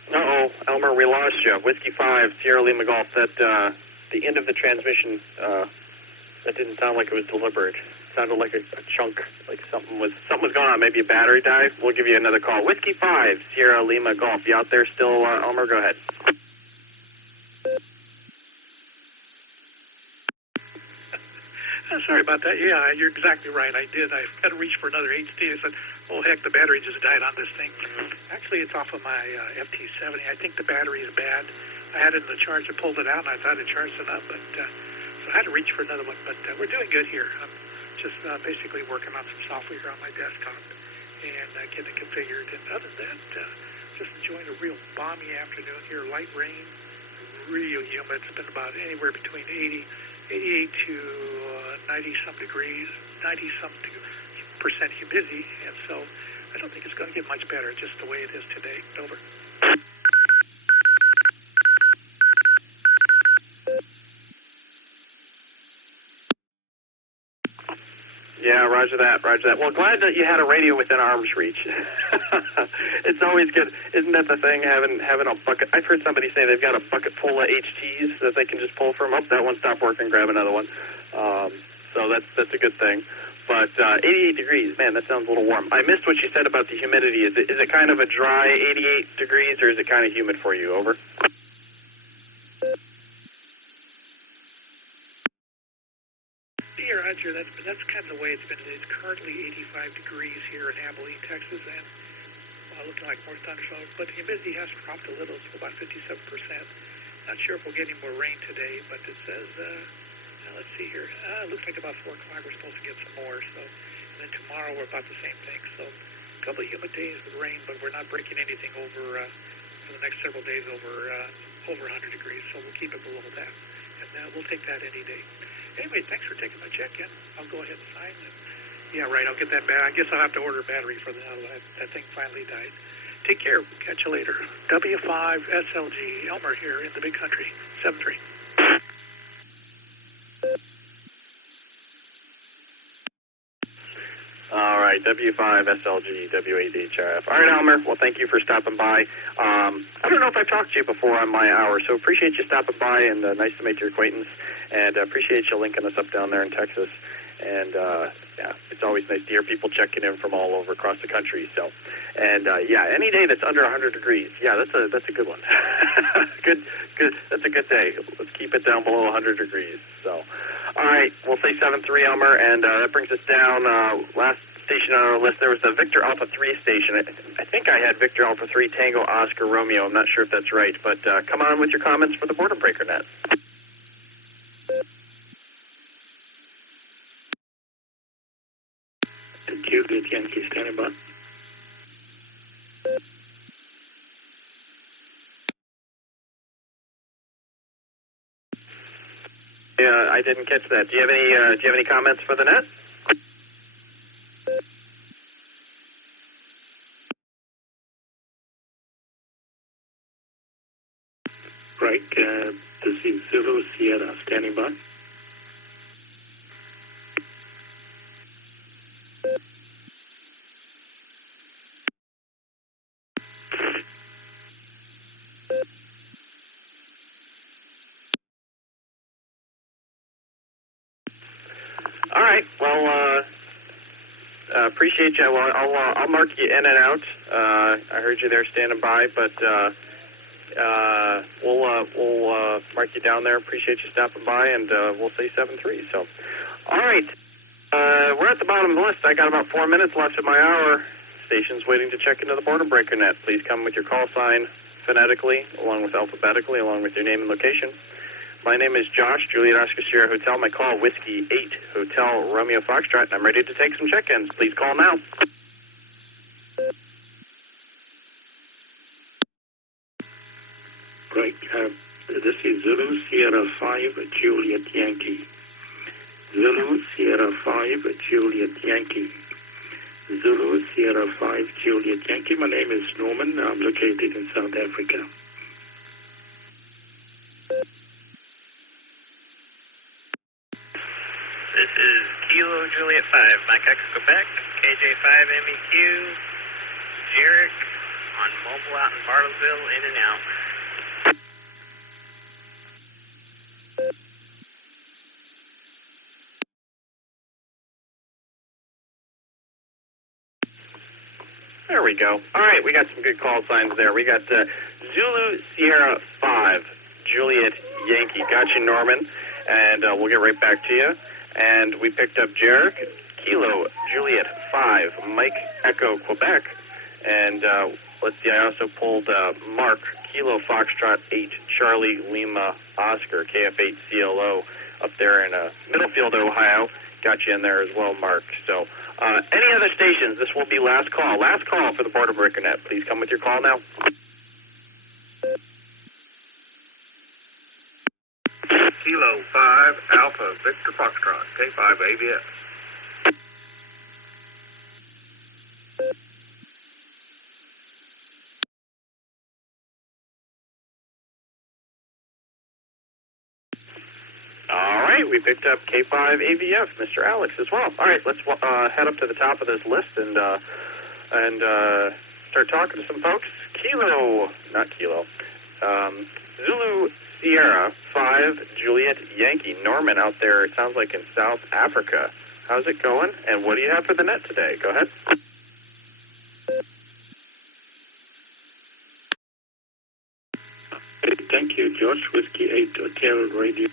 Uh-oh, Elmer, we lost you. Whiskey 5, Sierra Lima Golf. That, the end of the transmission, that didn't sound like it was deliberate. It sounded like a chunk, like something was going on. Maybe a battery died. We'll give you another call. Whiskey 5, Sierra Lima Golf. You out there still, Elmer? Go ahead. Sorry about that. Yeah, you're exactly right. I did. I had to reach for another HD. I said, oh, heck, the battery just died on this thing. Actually, it's off of my FT70. I think the battery is bad. I had it in the charge. I pulled it out, and I thought it charged it up. But so I had to reach for another one. But we're doing good here. I'm just basically working on some software here on my desktop and getting it configured. And other than that, just enjoying a real balmy afternoon here. Light rain, real humid. It's been about anywhere between 88 to 90-some degrees, 90-some% humidity, and so I don't think it's going to get much better, just the way it is today. Over. Yeah, roger that. Well, glad that you had a radio within arm's reach. It's always good. Isn't that the thing, having a bucket? I've heard somebody say they've got a bucket full of HTs that they can just pull from. Oh, that one stopped working, grab another one. So that's a good thing. But 88 degrees, man, that sounds a little warm. I missed what you said about the humidity. Is it kind of a dry 88 degrees, or is it kind of humid for you? Over. Yeah, Roger, that's kind of the way it's been. It's currently 85 degrees here in Abilene, Texas, and looking like more thunderstorms. But the humidity has dropped a little. It's about 57%. Not sure if we'll get any more rain today, but it says let's see here. Looks like about 4 o'clock we're supposed to get some more. So, and then tomorrow we're about the same thing. So, a couple of humid days with rain, but we're not breaking anything over for the next several days over 100 degrees. So we'll keep it below that, and we'll take that any day. Anyway, thanks for taking my check-in. I'll go ahead and sign it. Yeah, right. I'll get that back. I guess I'll have to order a battery for that thing finally died. Take care. Catch you later. W5SLG, Elmer here in the big country. 7-3. All right, W5SLG, W8HRF. All right, Elmer, well, thank you for stopping by. I don't know if I've talked to you before on my hour, so appreciate you stopping by, and nice to make your acquaintance, and appreciate you linking us up down there in Texas. And, yeah, it's always nice to hear people checking in from all over across the country. So, and, yeah, any day that's under 100 degrees, yeah, that's a good one. good. That's a good day. Let's keep it down below 100 degrees. So, all right, we'll say 7-3, Elmer, and that brings us down. Last station on our list, there was the Victor Alpha 3 station. I think I had Victor Alpha 3 Tango Oscar Romeo. I'm not sure if that's right, but come on with your comments for the Boredom Breaker Net. Juliet Yankee, standing by. Yeah, I didn't catch that. Do you have any comments for the net? Right, this is Zulu Sierra, standing by. All right. Well, appreciate you. Well, I'll mark you in and out. I heard you there standing by, but we'll mark you down there. Appreciate you stopping by, and we'll say 7-3. So, all right. We're at the bottom of the list. I got about 4 minutes left of my hour. Station's waiting to check into the Boredom Breaker Net. Please come with your call sign phonetically, along with alphabetically, along with your name and location. My name is Josh, Juliet Oscar Sierra Hotel. My call, Whiskey 8 Hotel Romeo Foxtrot, and I'm ready to take some check-ins. Please call now. Right, this is Zulu Sierra 5 Juliet Yankee. Zulu Sierra 5 Juliet Yankee. Zulu Sierra 5 Juliet Yankee. My name is Norman. I'm located in South Africa. This is Kilo Juliet 5, Mike X Quebec, KJ5 MEQ, Jarek on mobile out in Bartlesville, in and out. There we go. All right, we got some good call signs there. We got Zulu Sierra 5, Juliet Yankee. Got you, Norman, and we'll get right back to you. And we picked up Jarek, Kilo Juliet 5, Mike Echo Quebec, and let's see, I also pulled Mark, Kilo Foxtrot 8, Charlie Lima Oscar, KF8 CLO, up there in Middlefield, Ohio. Got you in there as well, Mark. So, any other stations, this will be last call. Last call for the Boredom Breaker Net. Please come with your call now. Kilo 5 Alpha Victor Foxtrot, K5 ABS. All right, we picked up K5 AVF, Mr. Alex as well. All right, let's head up to the top of this list and start talking to some folks. Zulu Sierra 5 Juliet Yankee, Norman out there, it sounds like in South Africa. How's it going? And what do you have for the net today? Go ahead. Thank you, Josh. Whiskey 8 Hotel Radio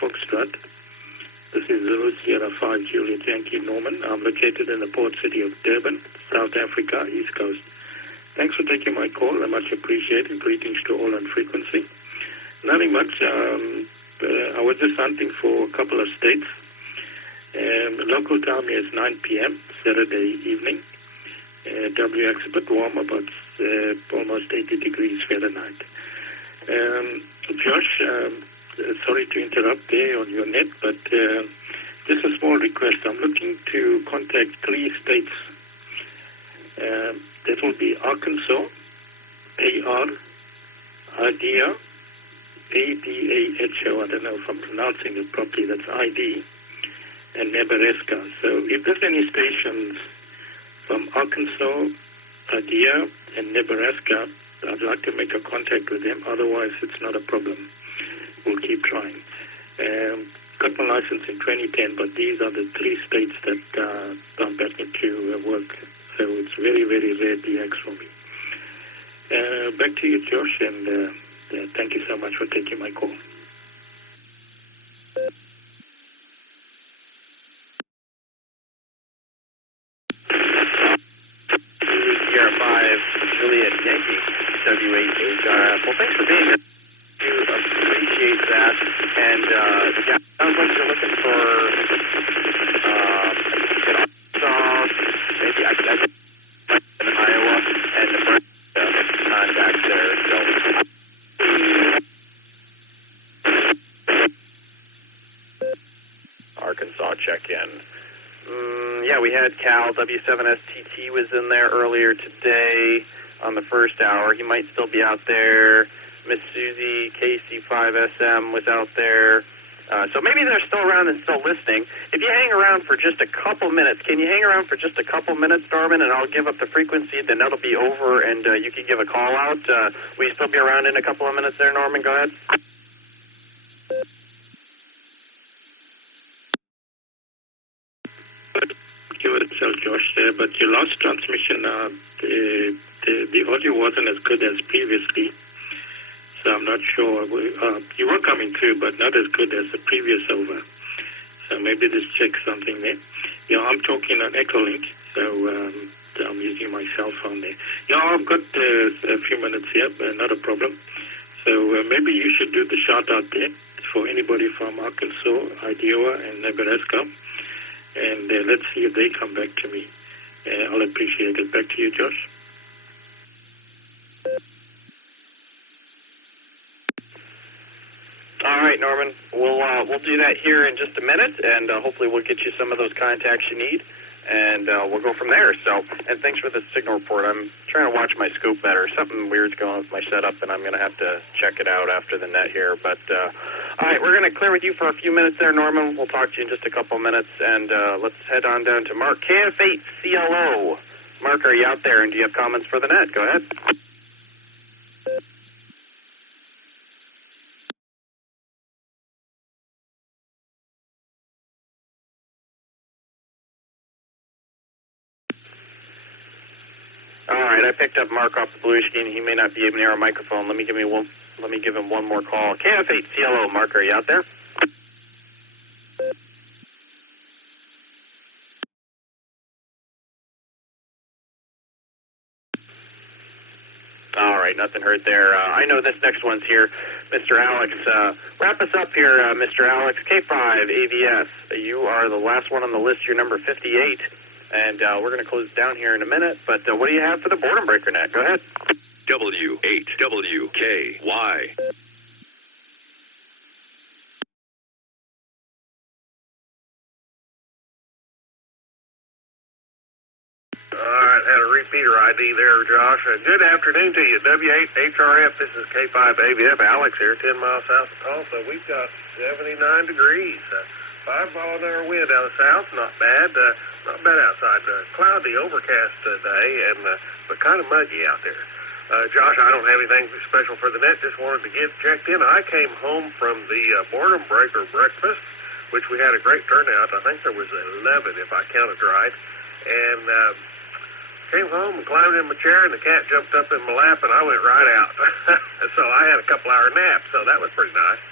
Foxtrot. This is Zulu Sierra 5 Juliet Yankee, Norman. I'm located in the port city of Durban, South Africa, East Coast. Thanks for taking my call. I much appreciate it. Greetings to all on frequency. Nothing much. I was just hunting for a couple of states. Local time is 9 p.m. Saturday evening. WX a bit warm, about almost 80 degrees Fahrenheit. Josh, sorry to interrupt there on your net, but just a small request. I'm looking to contact 3 states. That will be Arkansas, AR, Idea, ADAHO, I don't know if I'm pronouncing it properly, that's ID, and Nebraska. So if there's any stations from Arkansas, Idea, and Nebraska, I'd like to make a contact with them. Otherwise, it's not a problem. We'll keep trying. Got my license in 2010, but these are the 3 states that I'm battling to work. So it's very, very rare DX for me. Back to you, Josh, and thank you so much for taking my call. Sierra 5, Juliet Yankee, W8HR. Well, thanks for being here. We appreciate that. And, yeah, sounds like you're looking for maybe I in Iowa and Nebraska contact there. So, Arkansas check-in. Yeah, we had Cal, W7STT was in there earlier today on the first hour. He might still be out there. Miss Susie, KC5SM was out there. So maybe they're still around and still listening. If you hang around for just a couple minutes, can you hang around for just a couple minutes, Norman, and I'll give up the frequency, then that'll be over, and you can give a call out. Will you still be around in a couple of minutes there, Norman? Go ahead. You would tell Josh there, but your last transmission, the audio wasn't as good as previously. So I'm not sure. You were coming through, but not as good as the previous over. So maybe just check something there. Yeah, I'm talking on Echolink, so I'm using my cell phone there. Yeah, I've got a few minutes here, but not a problem. So maybe you should do the shout out there for anybody from Arkansas, Iowa, and Nebraska. And let's see if they come back to me. I'll appreciate it. Back to you, Josh. All right, Norman. We'll do that here in just a minute, and hopefully we'll get you some of those contacts you need, and we'll go from there. So, and thanks for the signal report. I'm trying to watch my scope better. Something weird's going on with my setup, and I'm going to have to check it out after the net here. But all right, we're going to clear with you for a few minutes there, Norman. We'll talk to you in just a couple minutes, and let's head on down to Mark, KF8CLO. Mark, are you out there, and do you have comments for the net? Go ahead. All right, I picked up Mark off the blue screen. He may not be near a microphone. Let me give him one more call. KF8CLO, Mark, are you out there? All right, nothing heard there. I know this next one's here. Mr. Alex, wrap us up here, Mr. Alex. K5 AVS, you are the last one on the list. You're number 58. And we're going to close down here in a minute, but what do you have for the Boredom Breaker net? Go ahead. W8WKY. All right, had a repeater ID there, Josh. Good afternoon to you. W8HRF, this is K5AVF. Alex here, 10 miles south of Tulsa. We've got 79 degrees. 5-mile-an-hour wind out of the south, not bad. Not bad outside. Cloudy, overcast day, and but kind of muggy out there. Josh, I don't have anything special for the net. Just wanted to get checked in. I came home from the Boredom Breaker breakfast, which we had a great turnout. I think there was 11, if I counted right. And came home and climbed in my chair, and the cat jumped up in my lap, and I went right out. So I had a couple-hour nap, so that was pretty nice.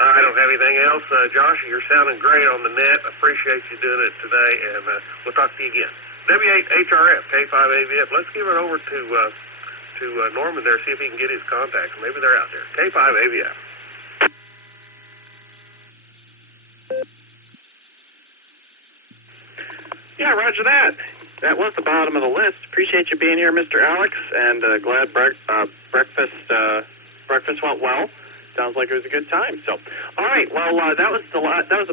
I don't have anything else. Josh, you're sounding great on the net. Appreciate you doing it today, and we'll talk to you again. W8HRF, K5AVF. Let's give it over to Norman there, see if he can get his contacts. Maybe they're out there. K5AVF. roger that. That was the bottom of the list. Appreciate you being here, Mr. Alex, and glad breakfast went well. Sounds like it was a good time. So, all right. Well, that was the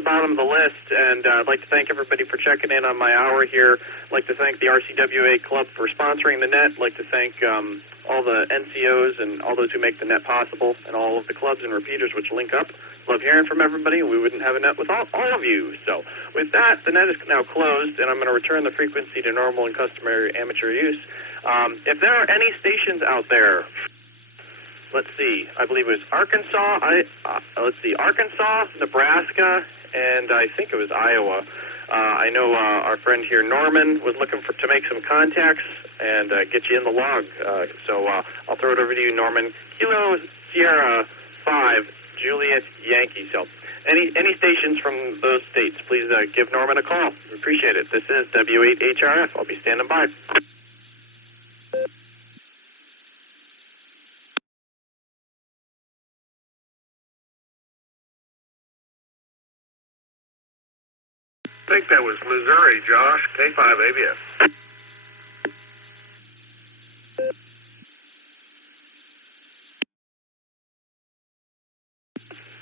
bottom of the list, and I'd like to thank everybody for checking in on my hour here. I'd like to thank the RCWA Club for sponsoring the net. I'd like to thank all the NCOs and all those who make the net possible, and all of the clubs and repeaters which link up. Love hearing from everybody. We wouldn't have a net without all of you. So, with that, the net is now closed, and I'm going to return the frequency to normal and customary amateur use. If there are any stations out there. Let's see. I believe it was Arkansas. Arkansas, Nebraska, and I think it was Iowa. I know our friend here, Norman, was looking to make some contacts and get you in the log. So I'll throw it over to you, Norman. Kilo Sierra 5, Juliet Yankee. So any stations from those states, please give Norman a call. We appreciate it. This is W8HRF. I'll be standing by. I think that was Missouri, Josh, K5ABS.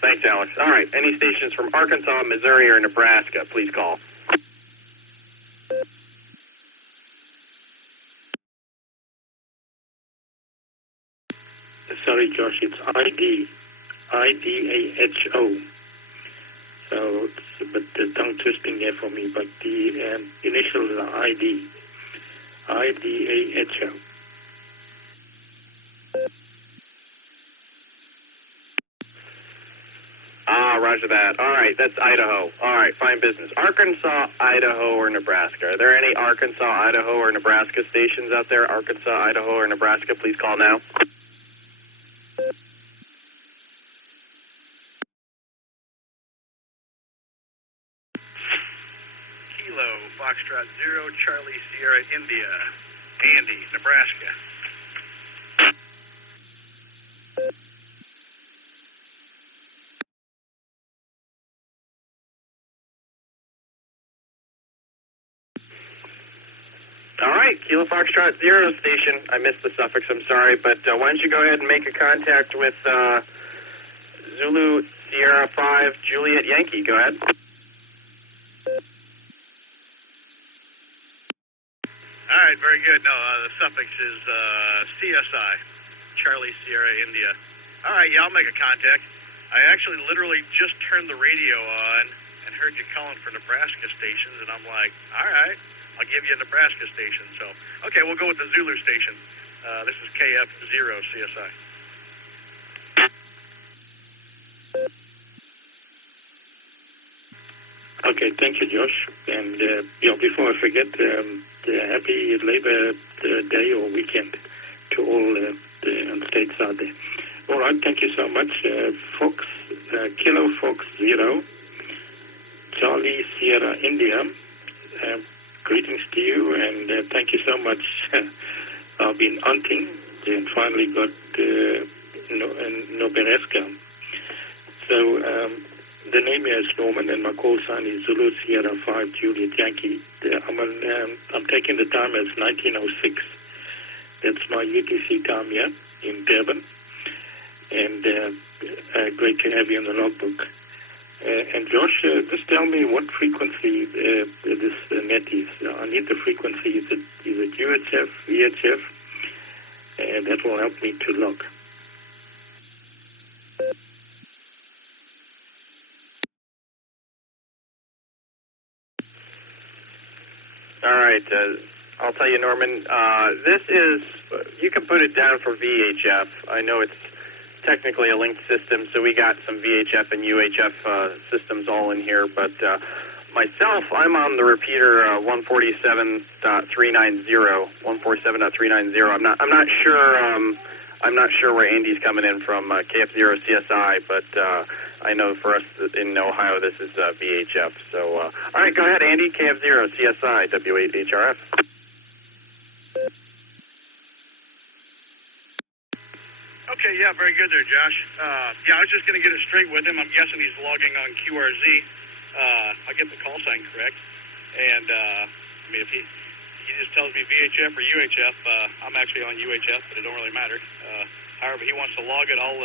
Thanks, Alex. All right, any stations from Arkansas, Missouri, or Nebraska, please call. Sorry, Josh, it's IDAHO. So, but the tongue twisting there for me, but the initials are IDAHO. Roger that. All right, that's Idaho. All right, fine business. Arkansas, Idaho, or Nebraska. Are there any Arkansas, Idaho, or Nebraska stations out there? Arkansas, Idaho, or Nebraska, please call now. Kilo, Foxtrot 0, Charlie, Sierra, India. Andy, Nebraska. All right, Kilo Foxtrot 0 station. I missed the suffix, I'm sorry, but why don't you go ahead and make a contact with Zulu Sierra 5 Juliet Yankee. Go ahead. All right, very good. No, the suffix is CSI, Charlie, Sierra, India. All right, yeah, I'll make a contact. I actually literally just turned the radio on and heard you calling for Nebraska stations, and I'm like, all right, I'll give you a Nebraska station. So, okay, we'll go with the Zulu station. This is KF0 CSI. Okay, thank you, Josh. And before I forget, happy Labor Day or weekend to all the states out there. All right, thank you so much, Fox, Kilo Fox 0, Charlie Sierra India. Greetings to you, and thank you so much. I've been hunting and finally got Nebraska. So the name is Norman, and my call sign is Zulu Sierra 5 Juliet Yankee. I'm taking the time as 1906. That's my UTC time here in Durban, and great to have you on the logbook. And Josh, just tell me what frequency this net is. I need the frequency. Is it UHF, VHF? And that will help me to log. All right. I'll tell you, Norman, this is, you can put it down for VHF. I know it's technically a linked system, so we got some VHF and UHF systems all in here, but myself, I'm on the repeater 147.390. 147.390. I'm not sure where Andy's coming in from, KF0 CSI, but I know for us in Ohio this is VHF. So, all right, go ahead, Andy, KF0 CSI, W8HRF. Okay, yeah, very good there, Josh. Yeah, I was just going to get it straight with him. I'm guessing he's logging on QRZ. I'll get the call sign correct. And I mean, if he just tells me VHF or UHF, I'm actually on UHF, but it don't really matter. However, he wants to log it, I'll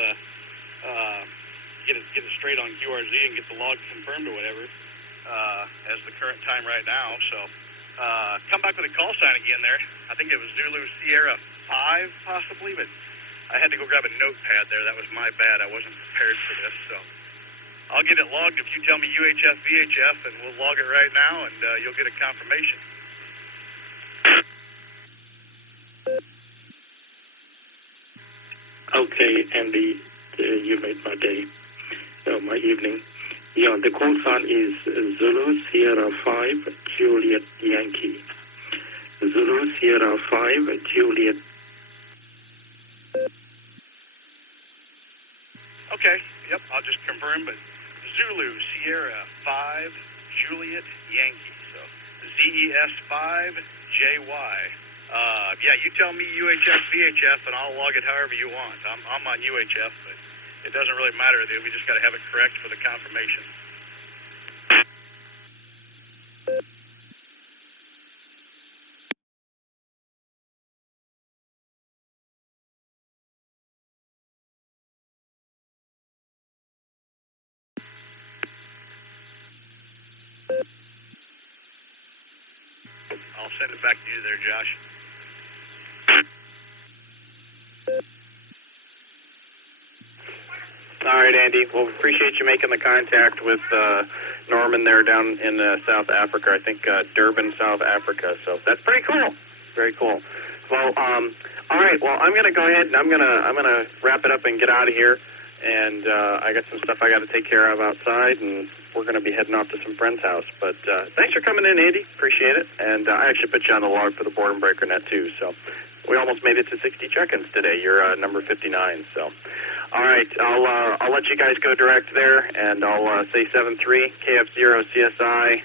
get it straight on QRZ and get the log confirmed or whatever as the current time right now. So come back with a call sign again there. I think it was Zulu Sierra 5 possibly, but I had to go grab a notepad there. That was my bad. I wasn't prepared for this. So I'll get it logged if you tell me UHF, VHF, and we'll log it right now, and you'll get a confirmation. Okay, Andy, you made my day, my evening. Yeah, the call sign is Zulu Sierra 5 Juliet Yankee. Zulu Sierra 5 Juliet. Okay, yep, I'll just confirm, but Zulu Sierra 5 Juliet Yankee. So ZES 5 JY. Yeah, you tell me UHF, VHF, and I'll log it however you want. I'm on UHF, but it doesn't really matter. We just got to have it correct for the confirmation. I'll send it back to you there, Josh. All right, Andy. Well, appreciate you making the contact with Norman there down in South Africa. I think Durban, South Africa. So that's pretty cool. Very cool. Well, all right. Well, I'm going to go ahead and I'm gonna wrap it up and get out of here. And I got some stuff I got to take care of outside, and we're going to be heading off to some friend's house. But thanks for coming in, Andy. Appreciate it. And I actually put you on the log for the Boredom Breaker Net too. So we almost made it to 60 check-ins today. You're number 59. So. All right, I'll let you guys go direct there, and I'll say 73 KF0 CSI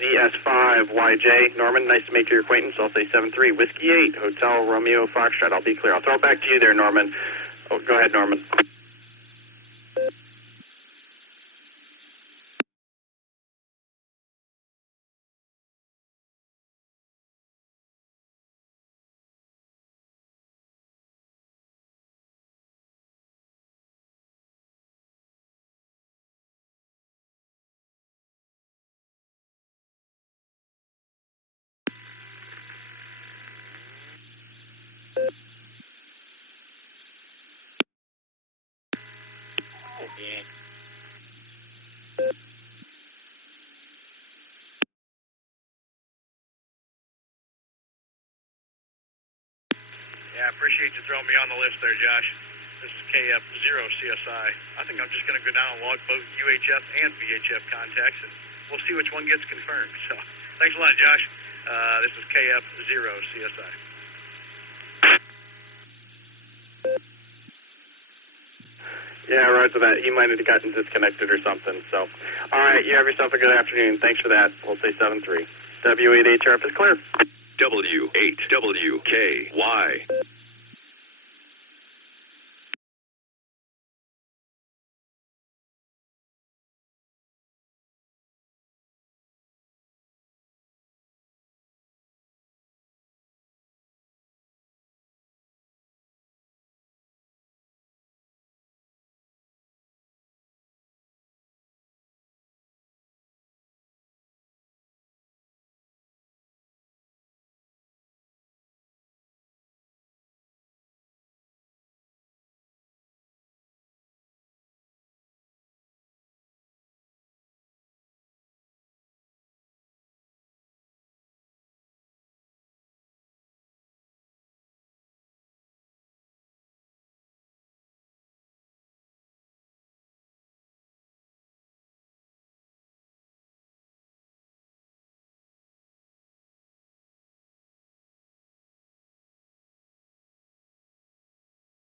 ZS5 YJ. Norman, nice to make your acquaintance. I'll say 73 Whiskey 8 Hotel Romeo Foxtrot. I'll be clear. I'll throw it back to you there, Norman. Oh, go ahead, Norman. Yeah, I appreciate you throwing me on the list there, Josh. This is KF0 CSI. I think I'm just going to go down and log both UHF and VHF contacts, and we'll see which one gets confirmed. So thanks a lot, Josh. This is KF0 CSI. Yeah, right to that. He might have gotten disconnected or something. So, all right, you have yourself a good afternoon. Thanks for that. We'll say 7-3. W8HRF is clear. W8WKY.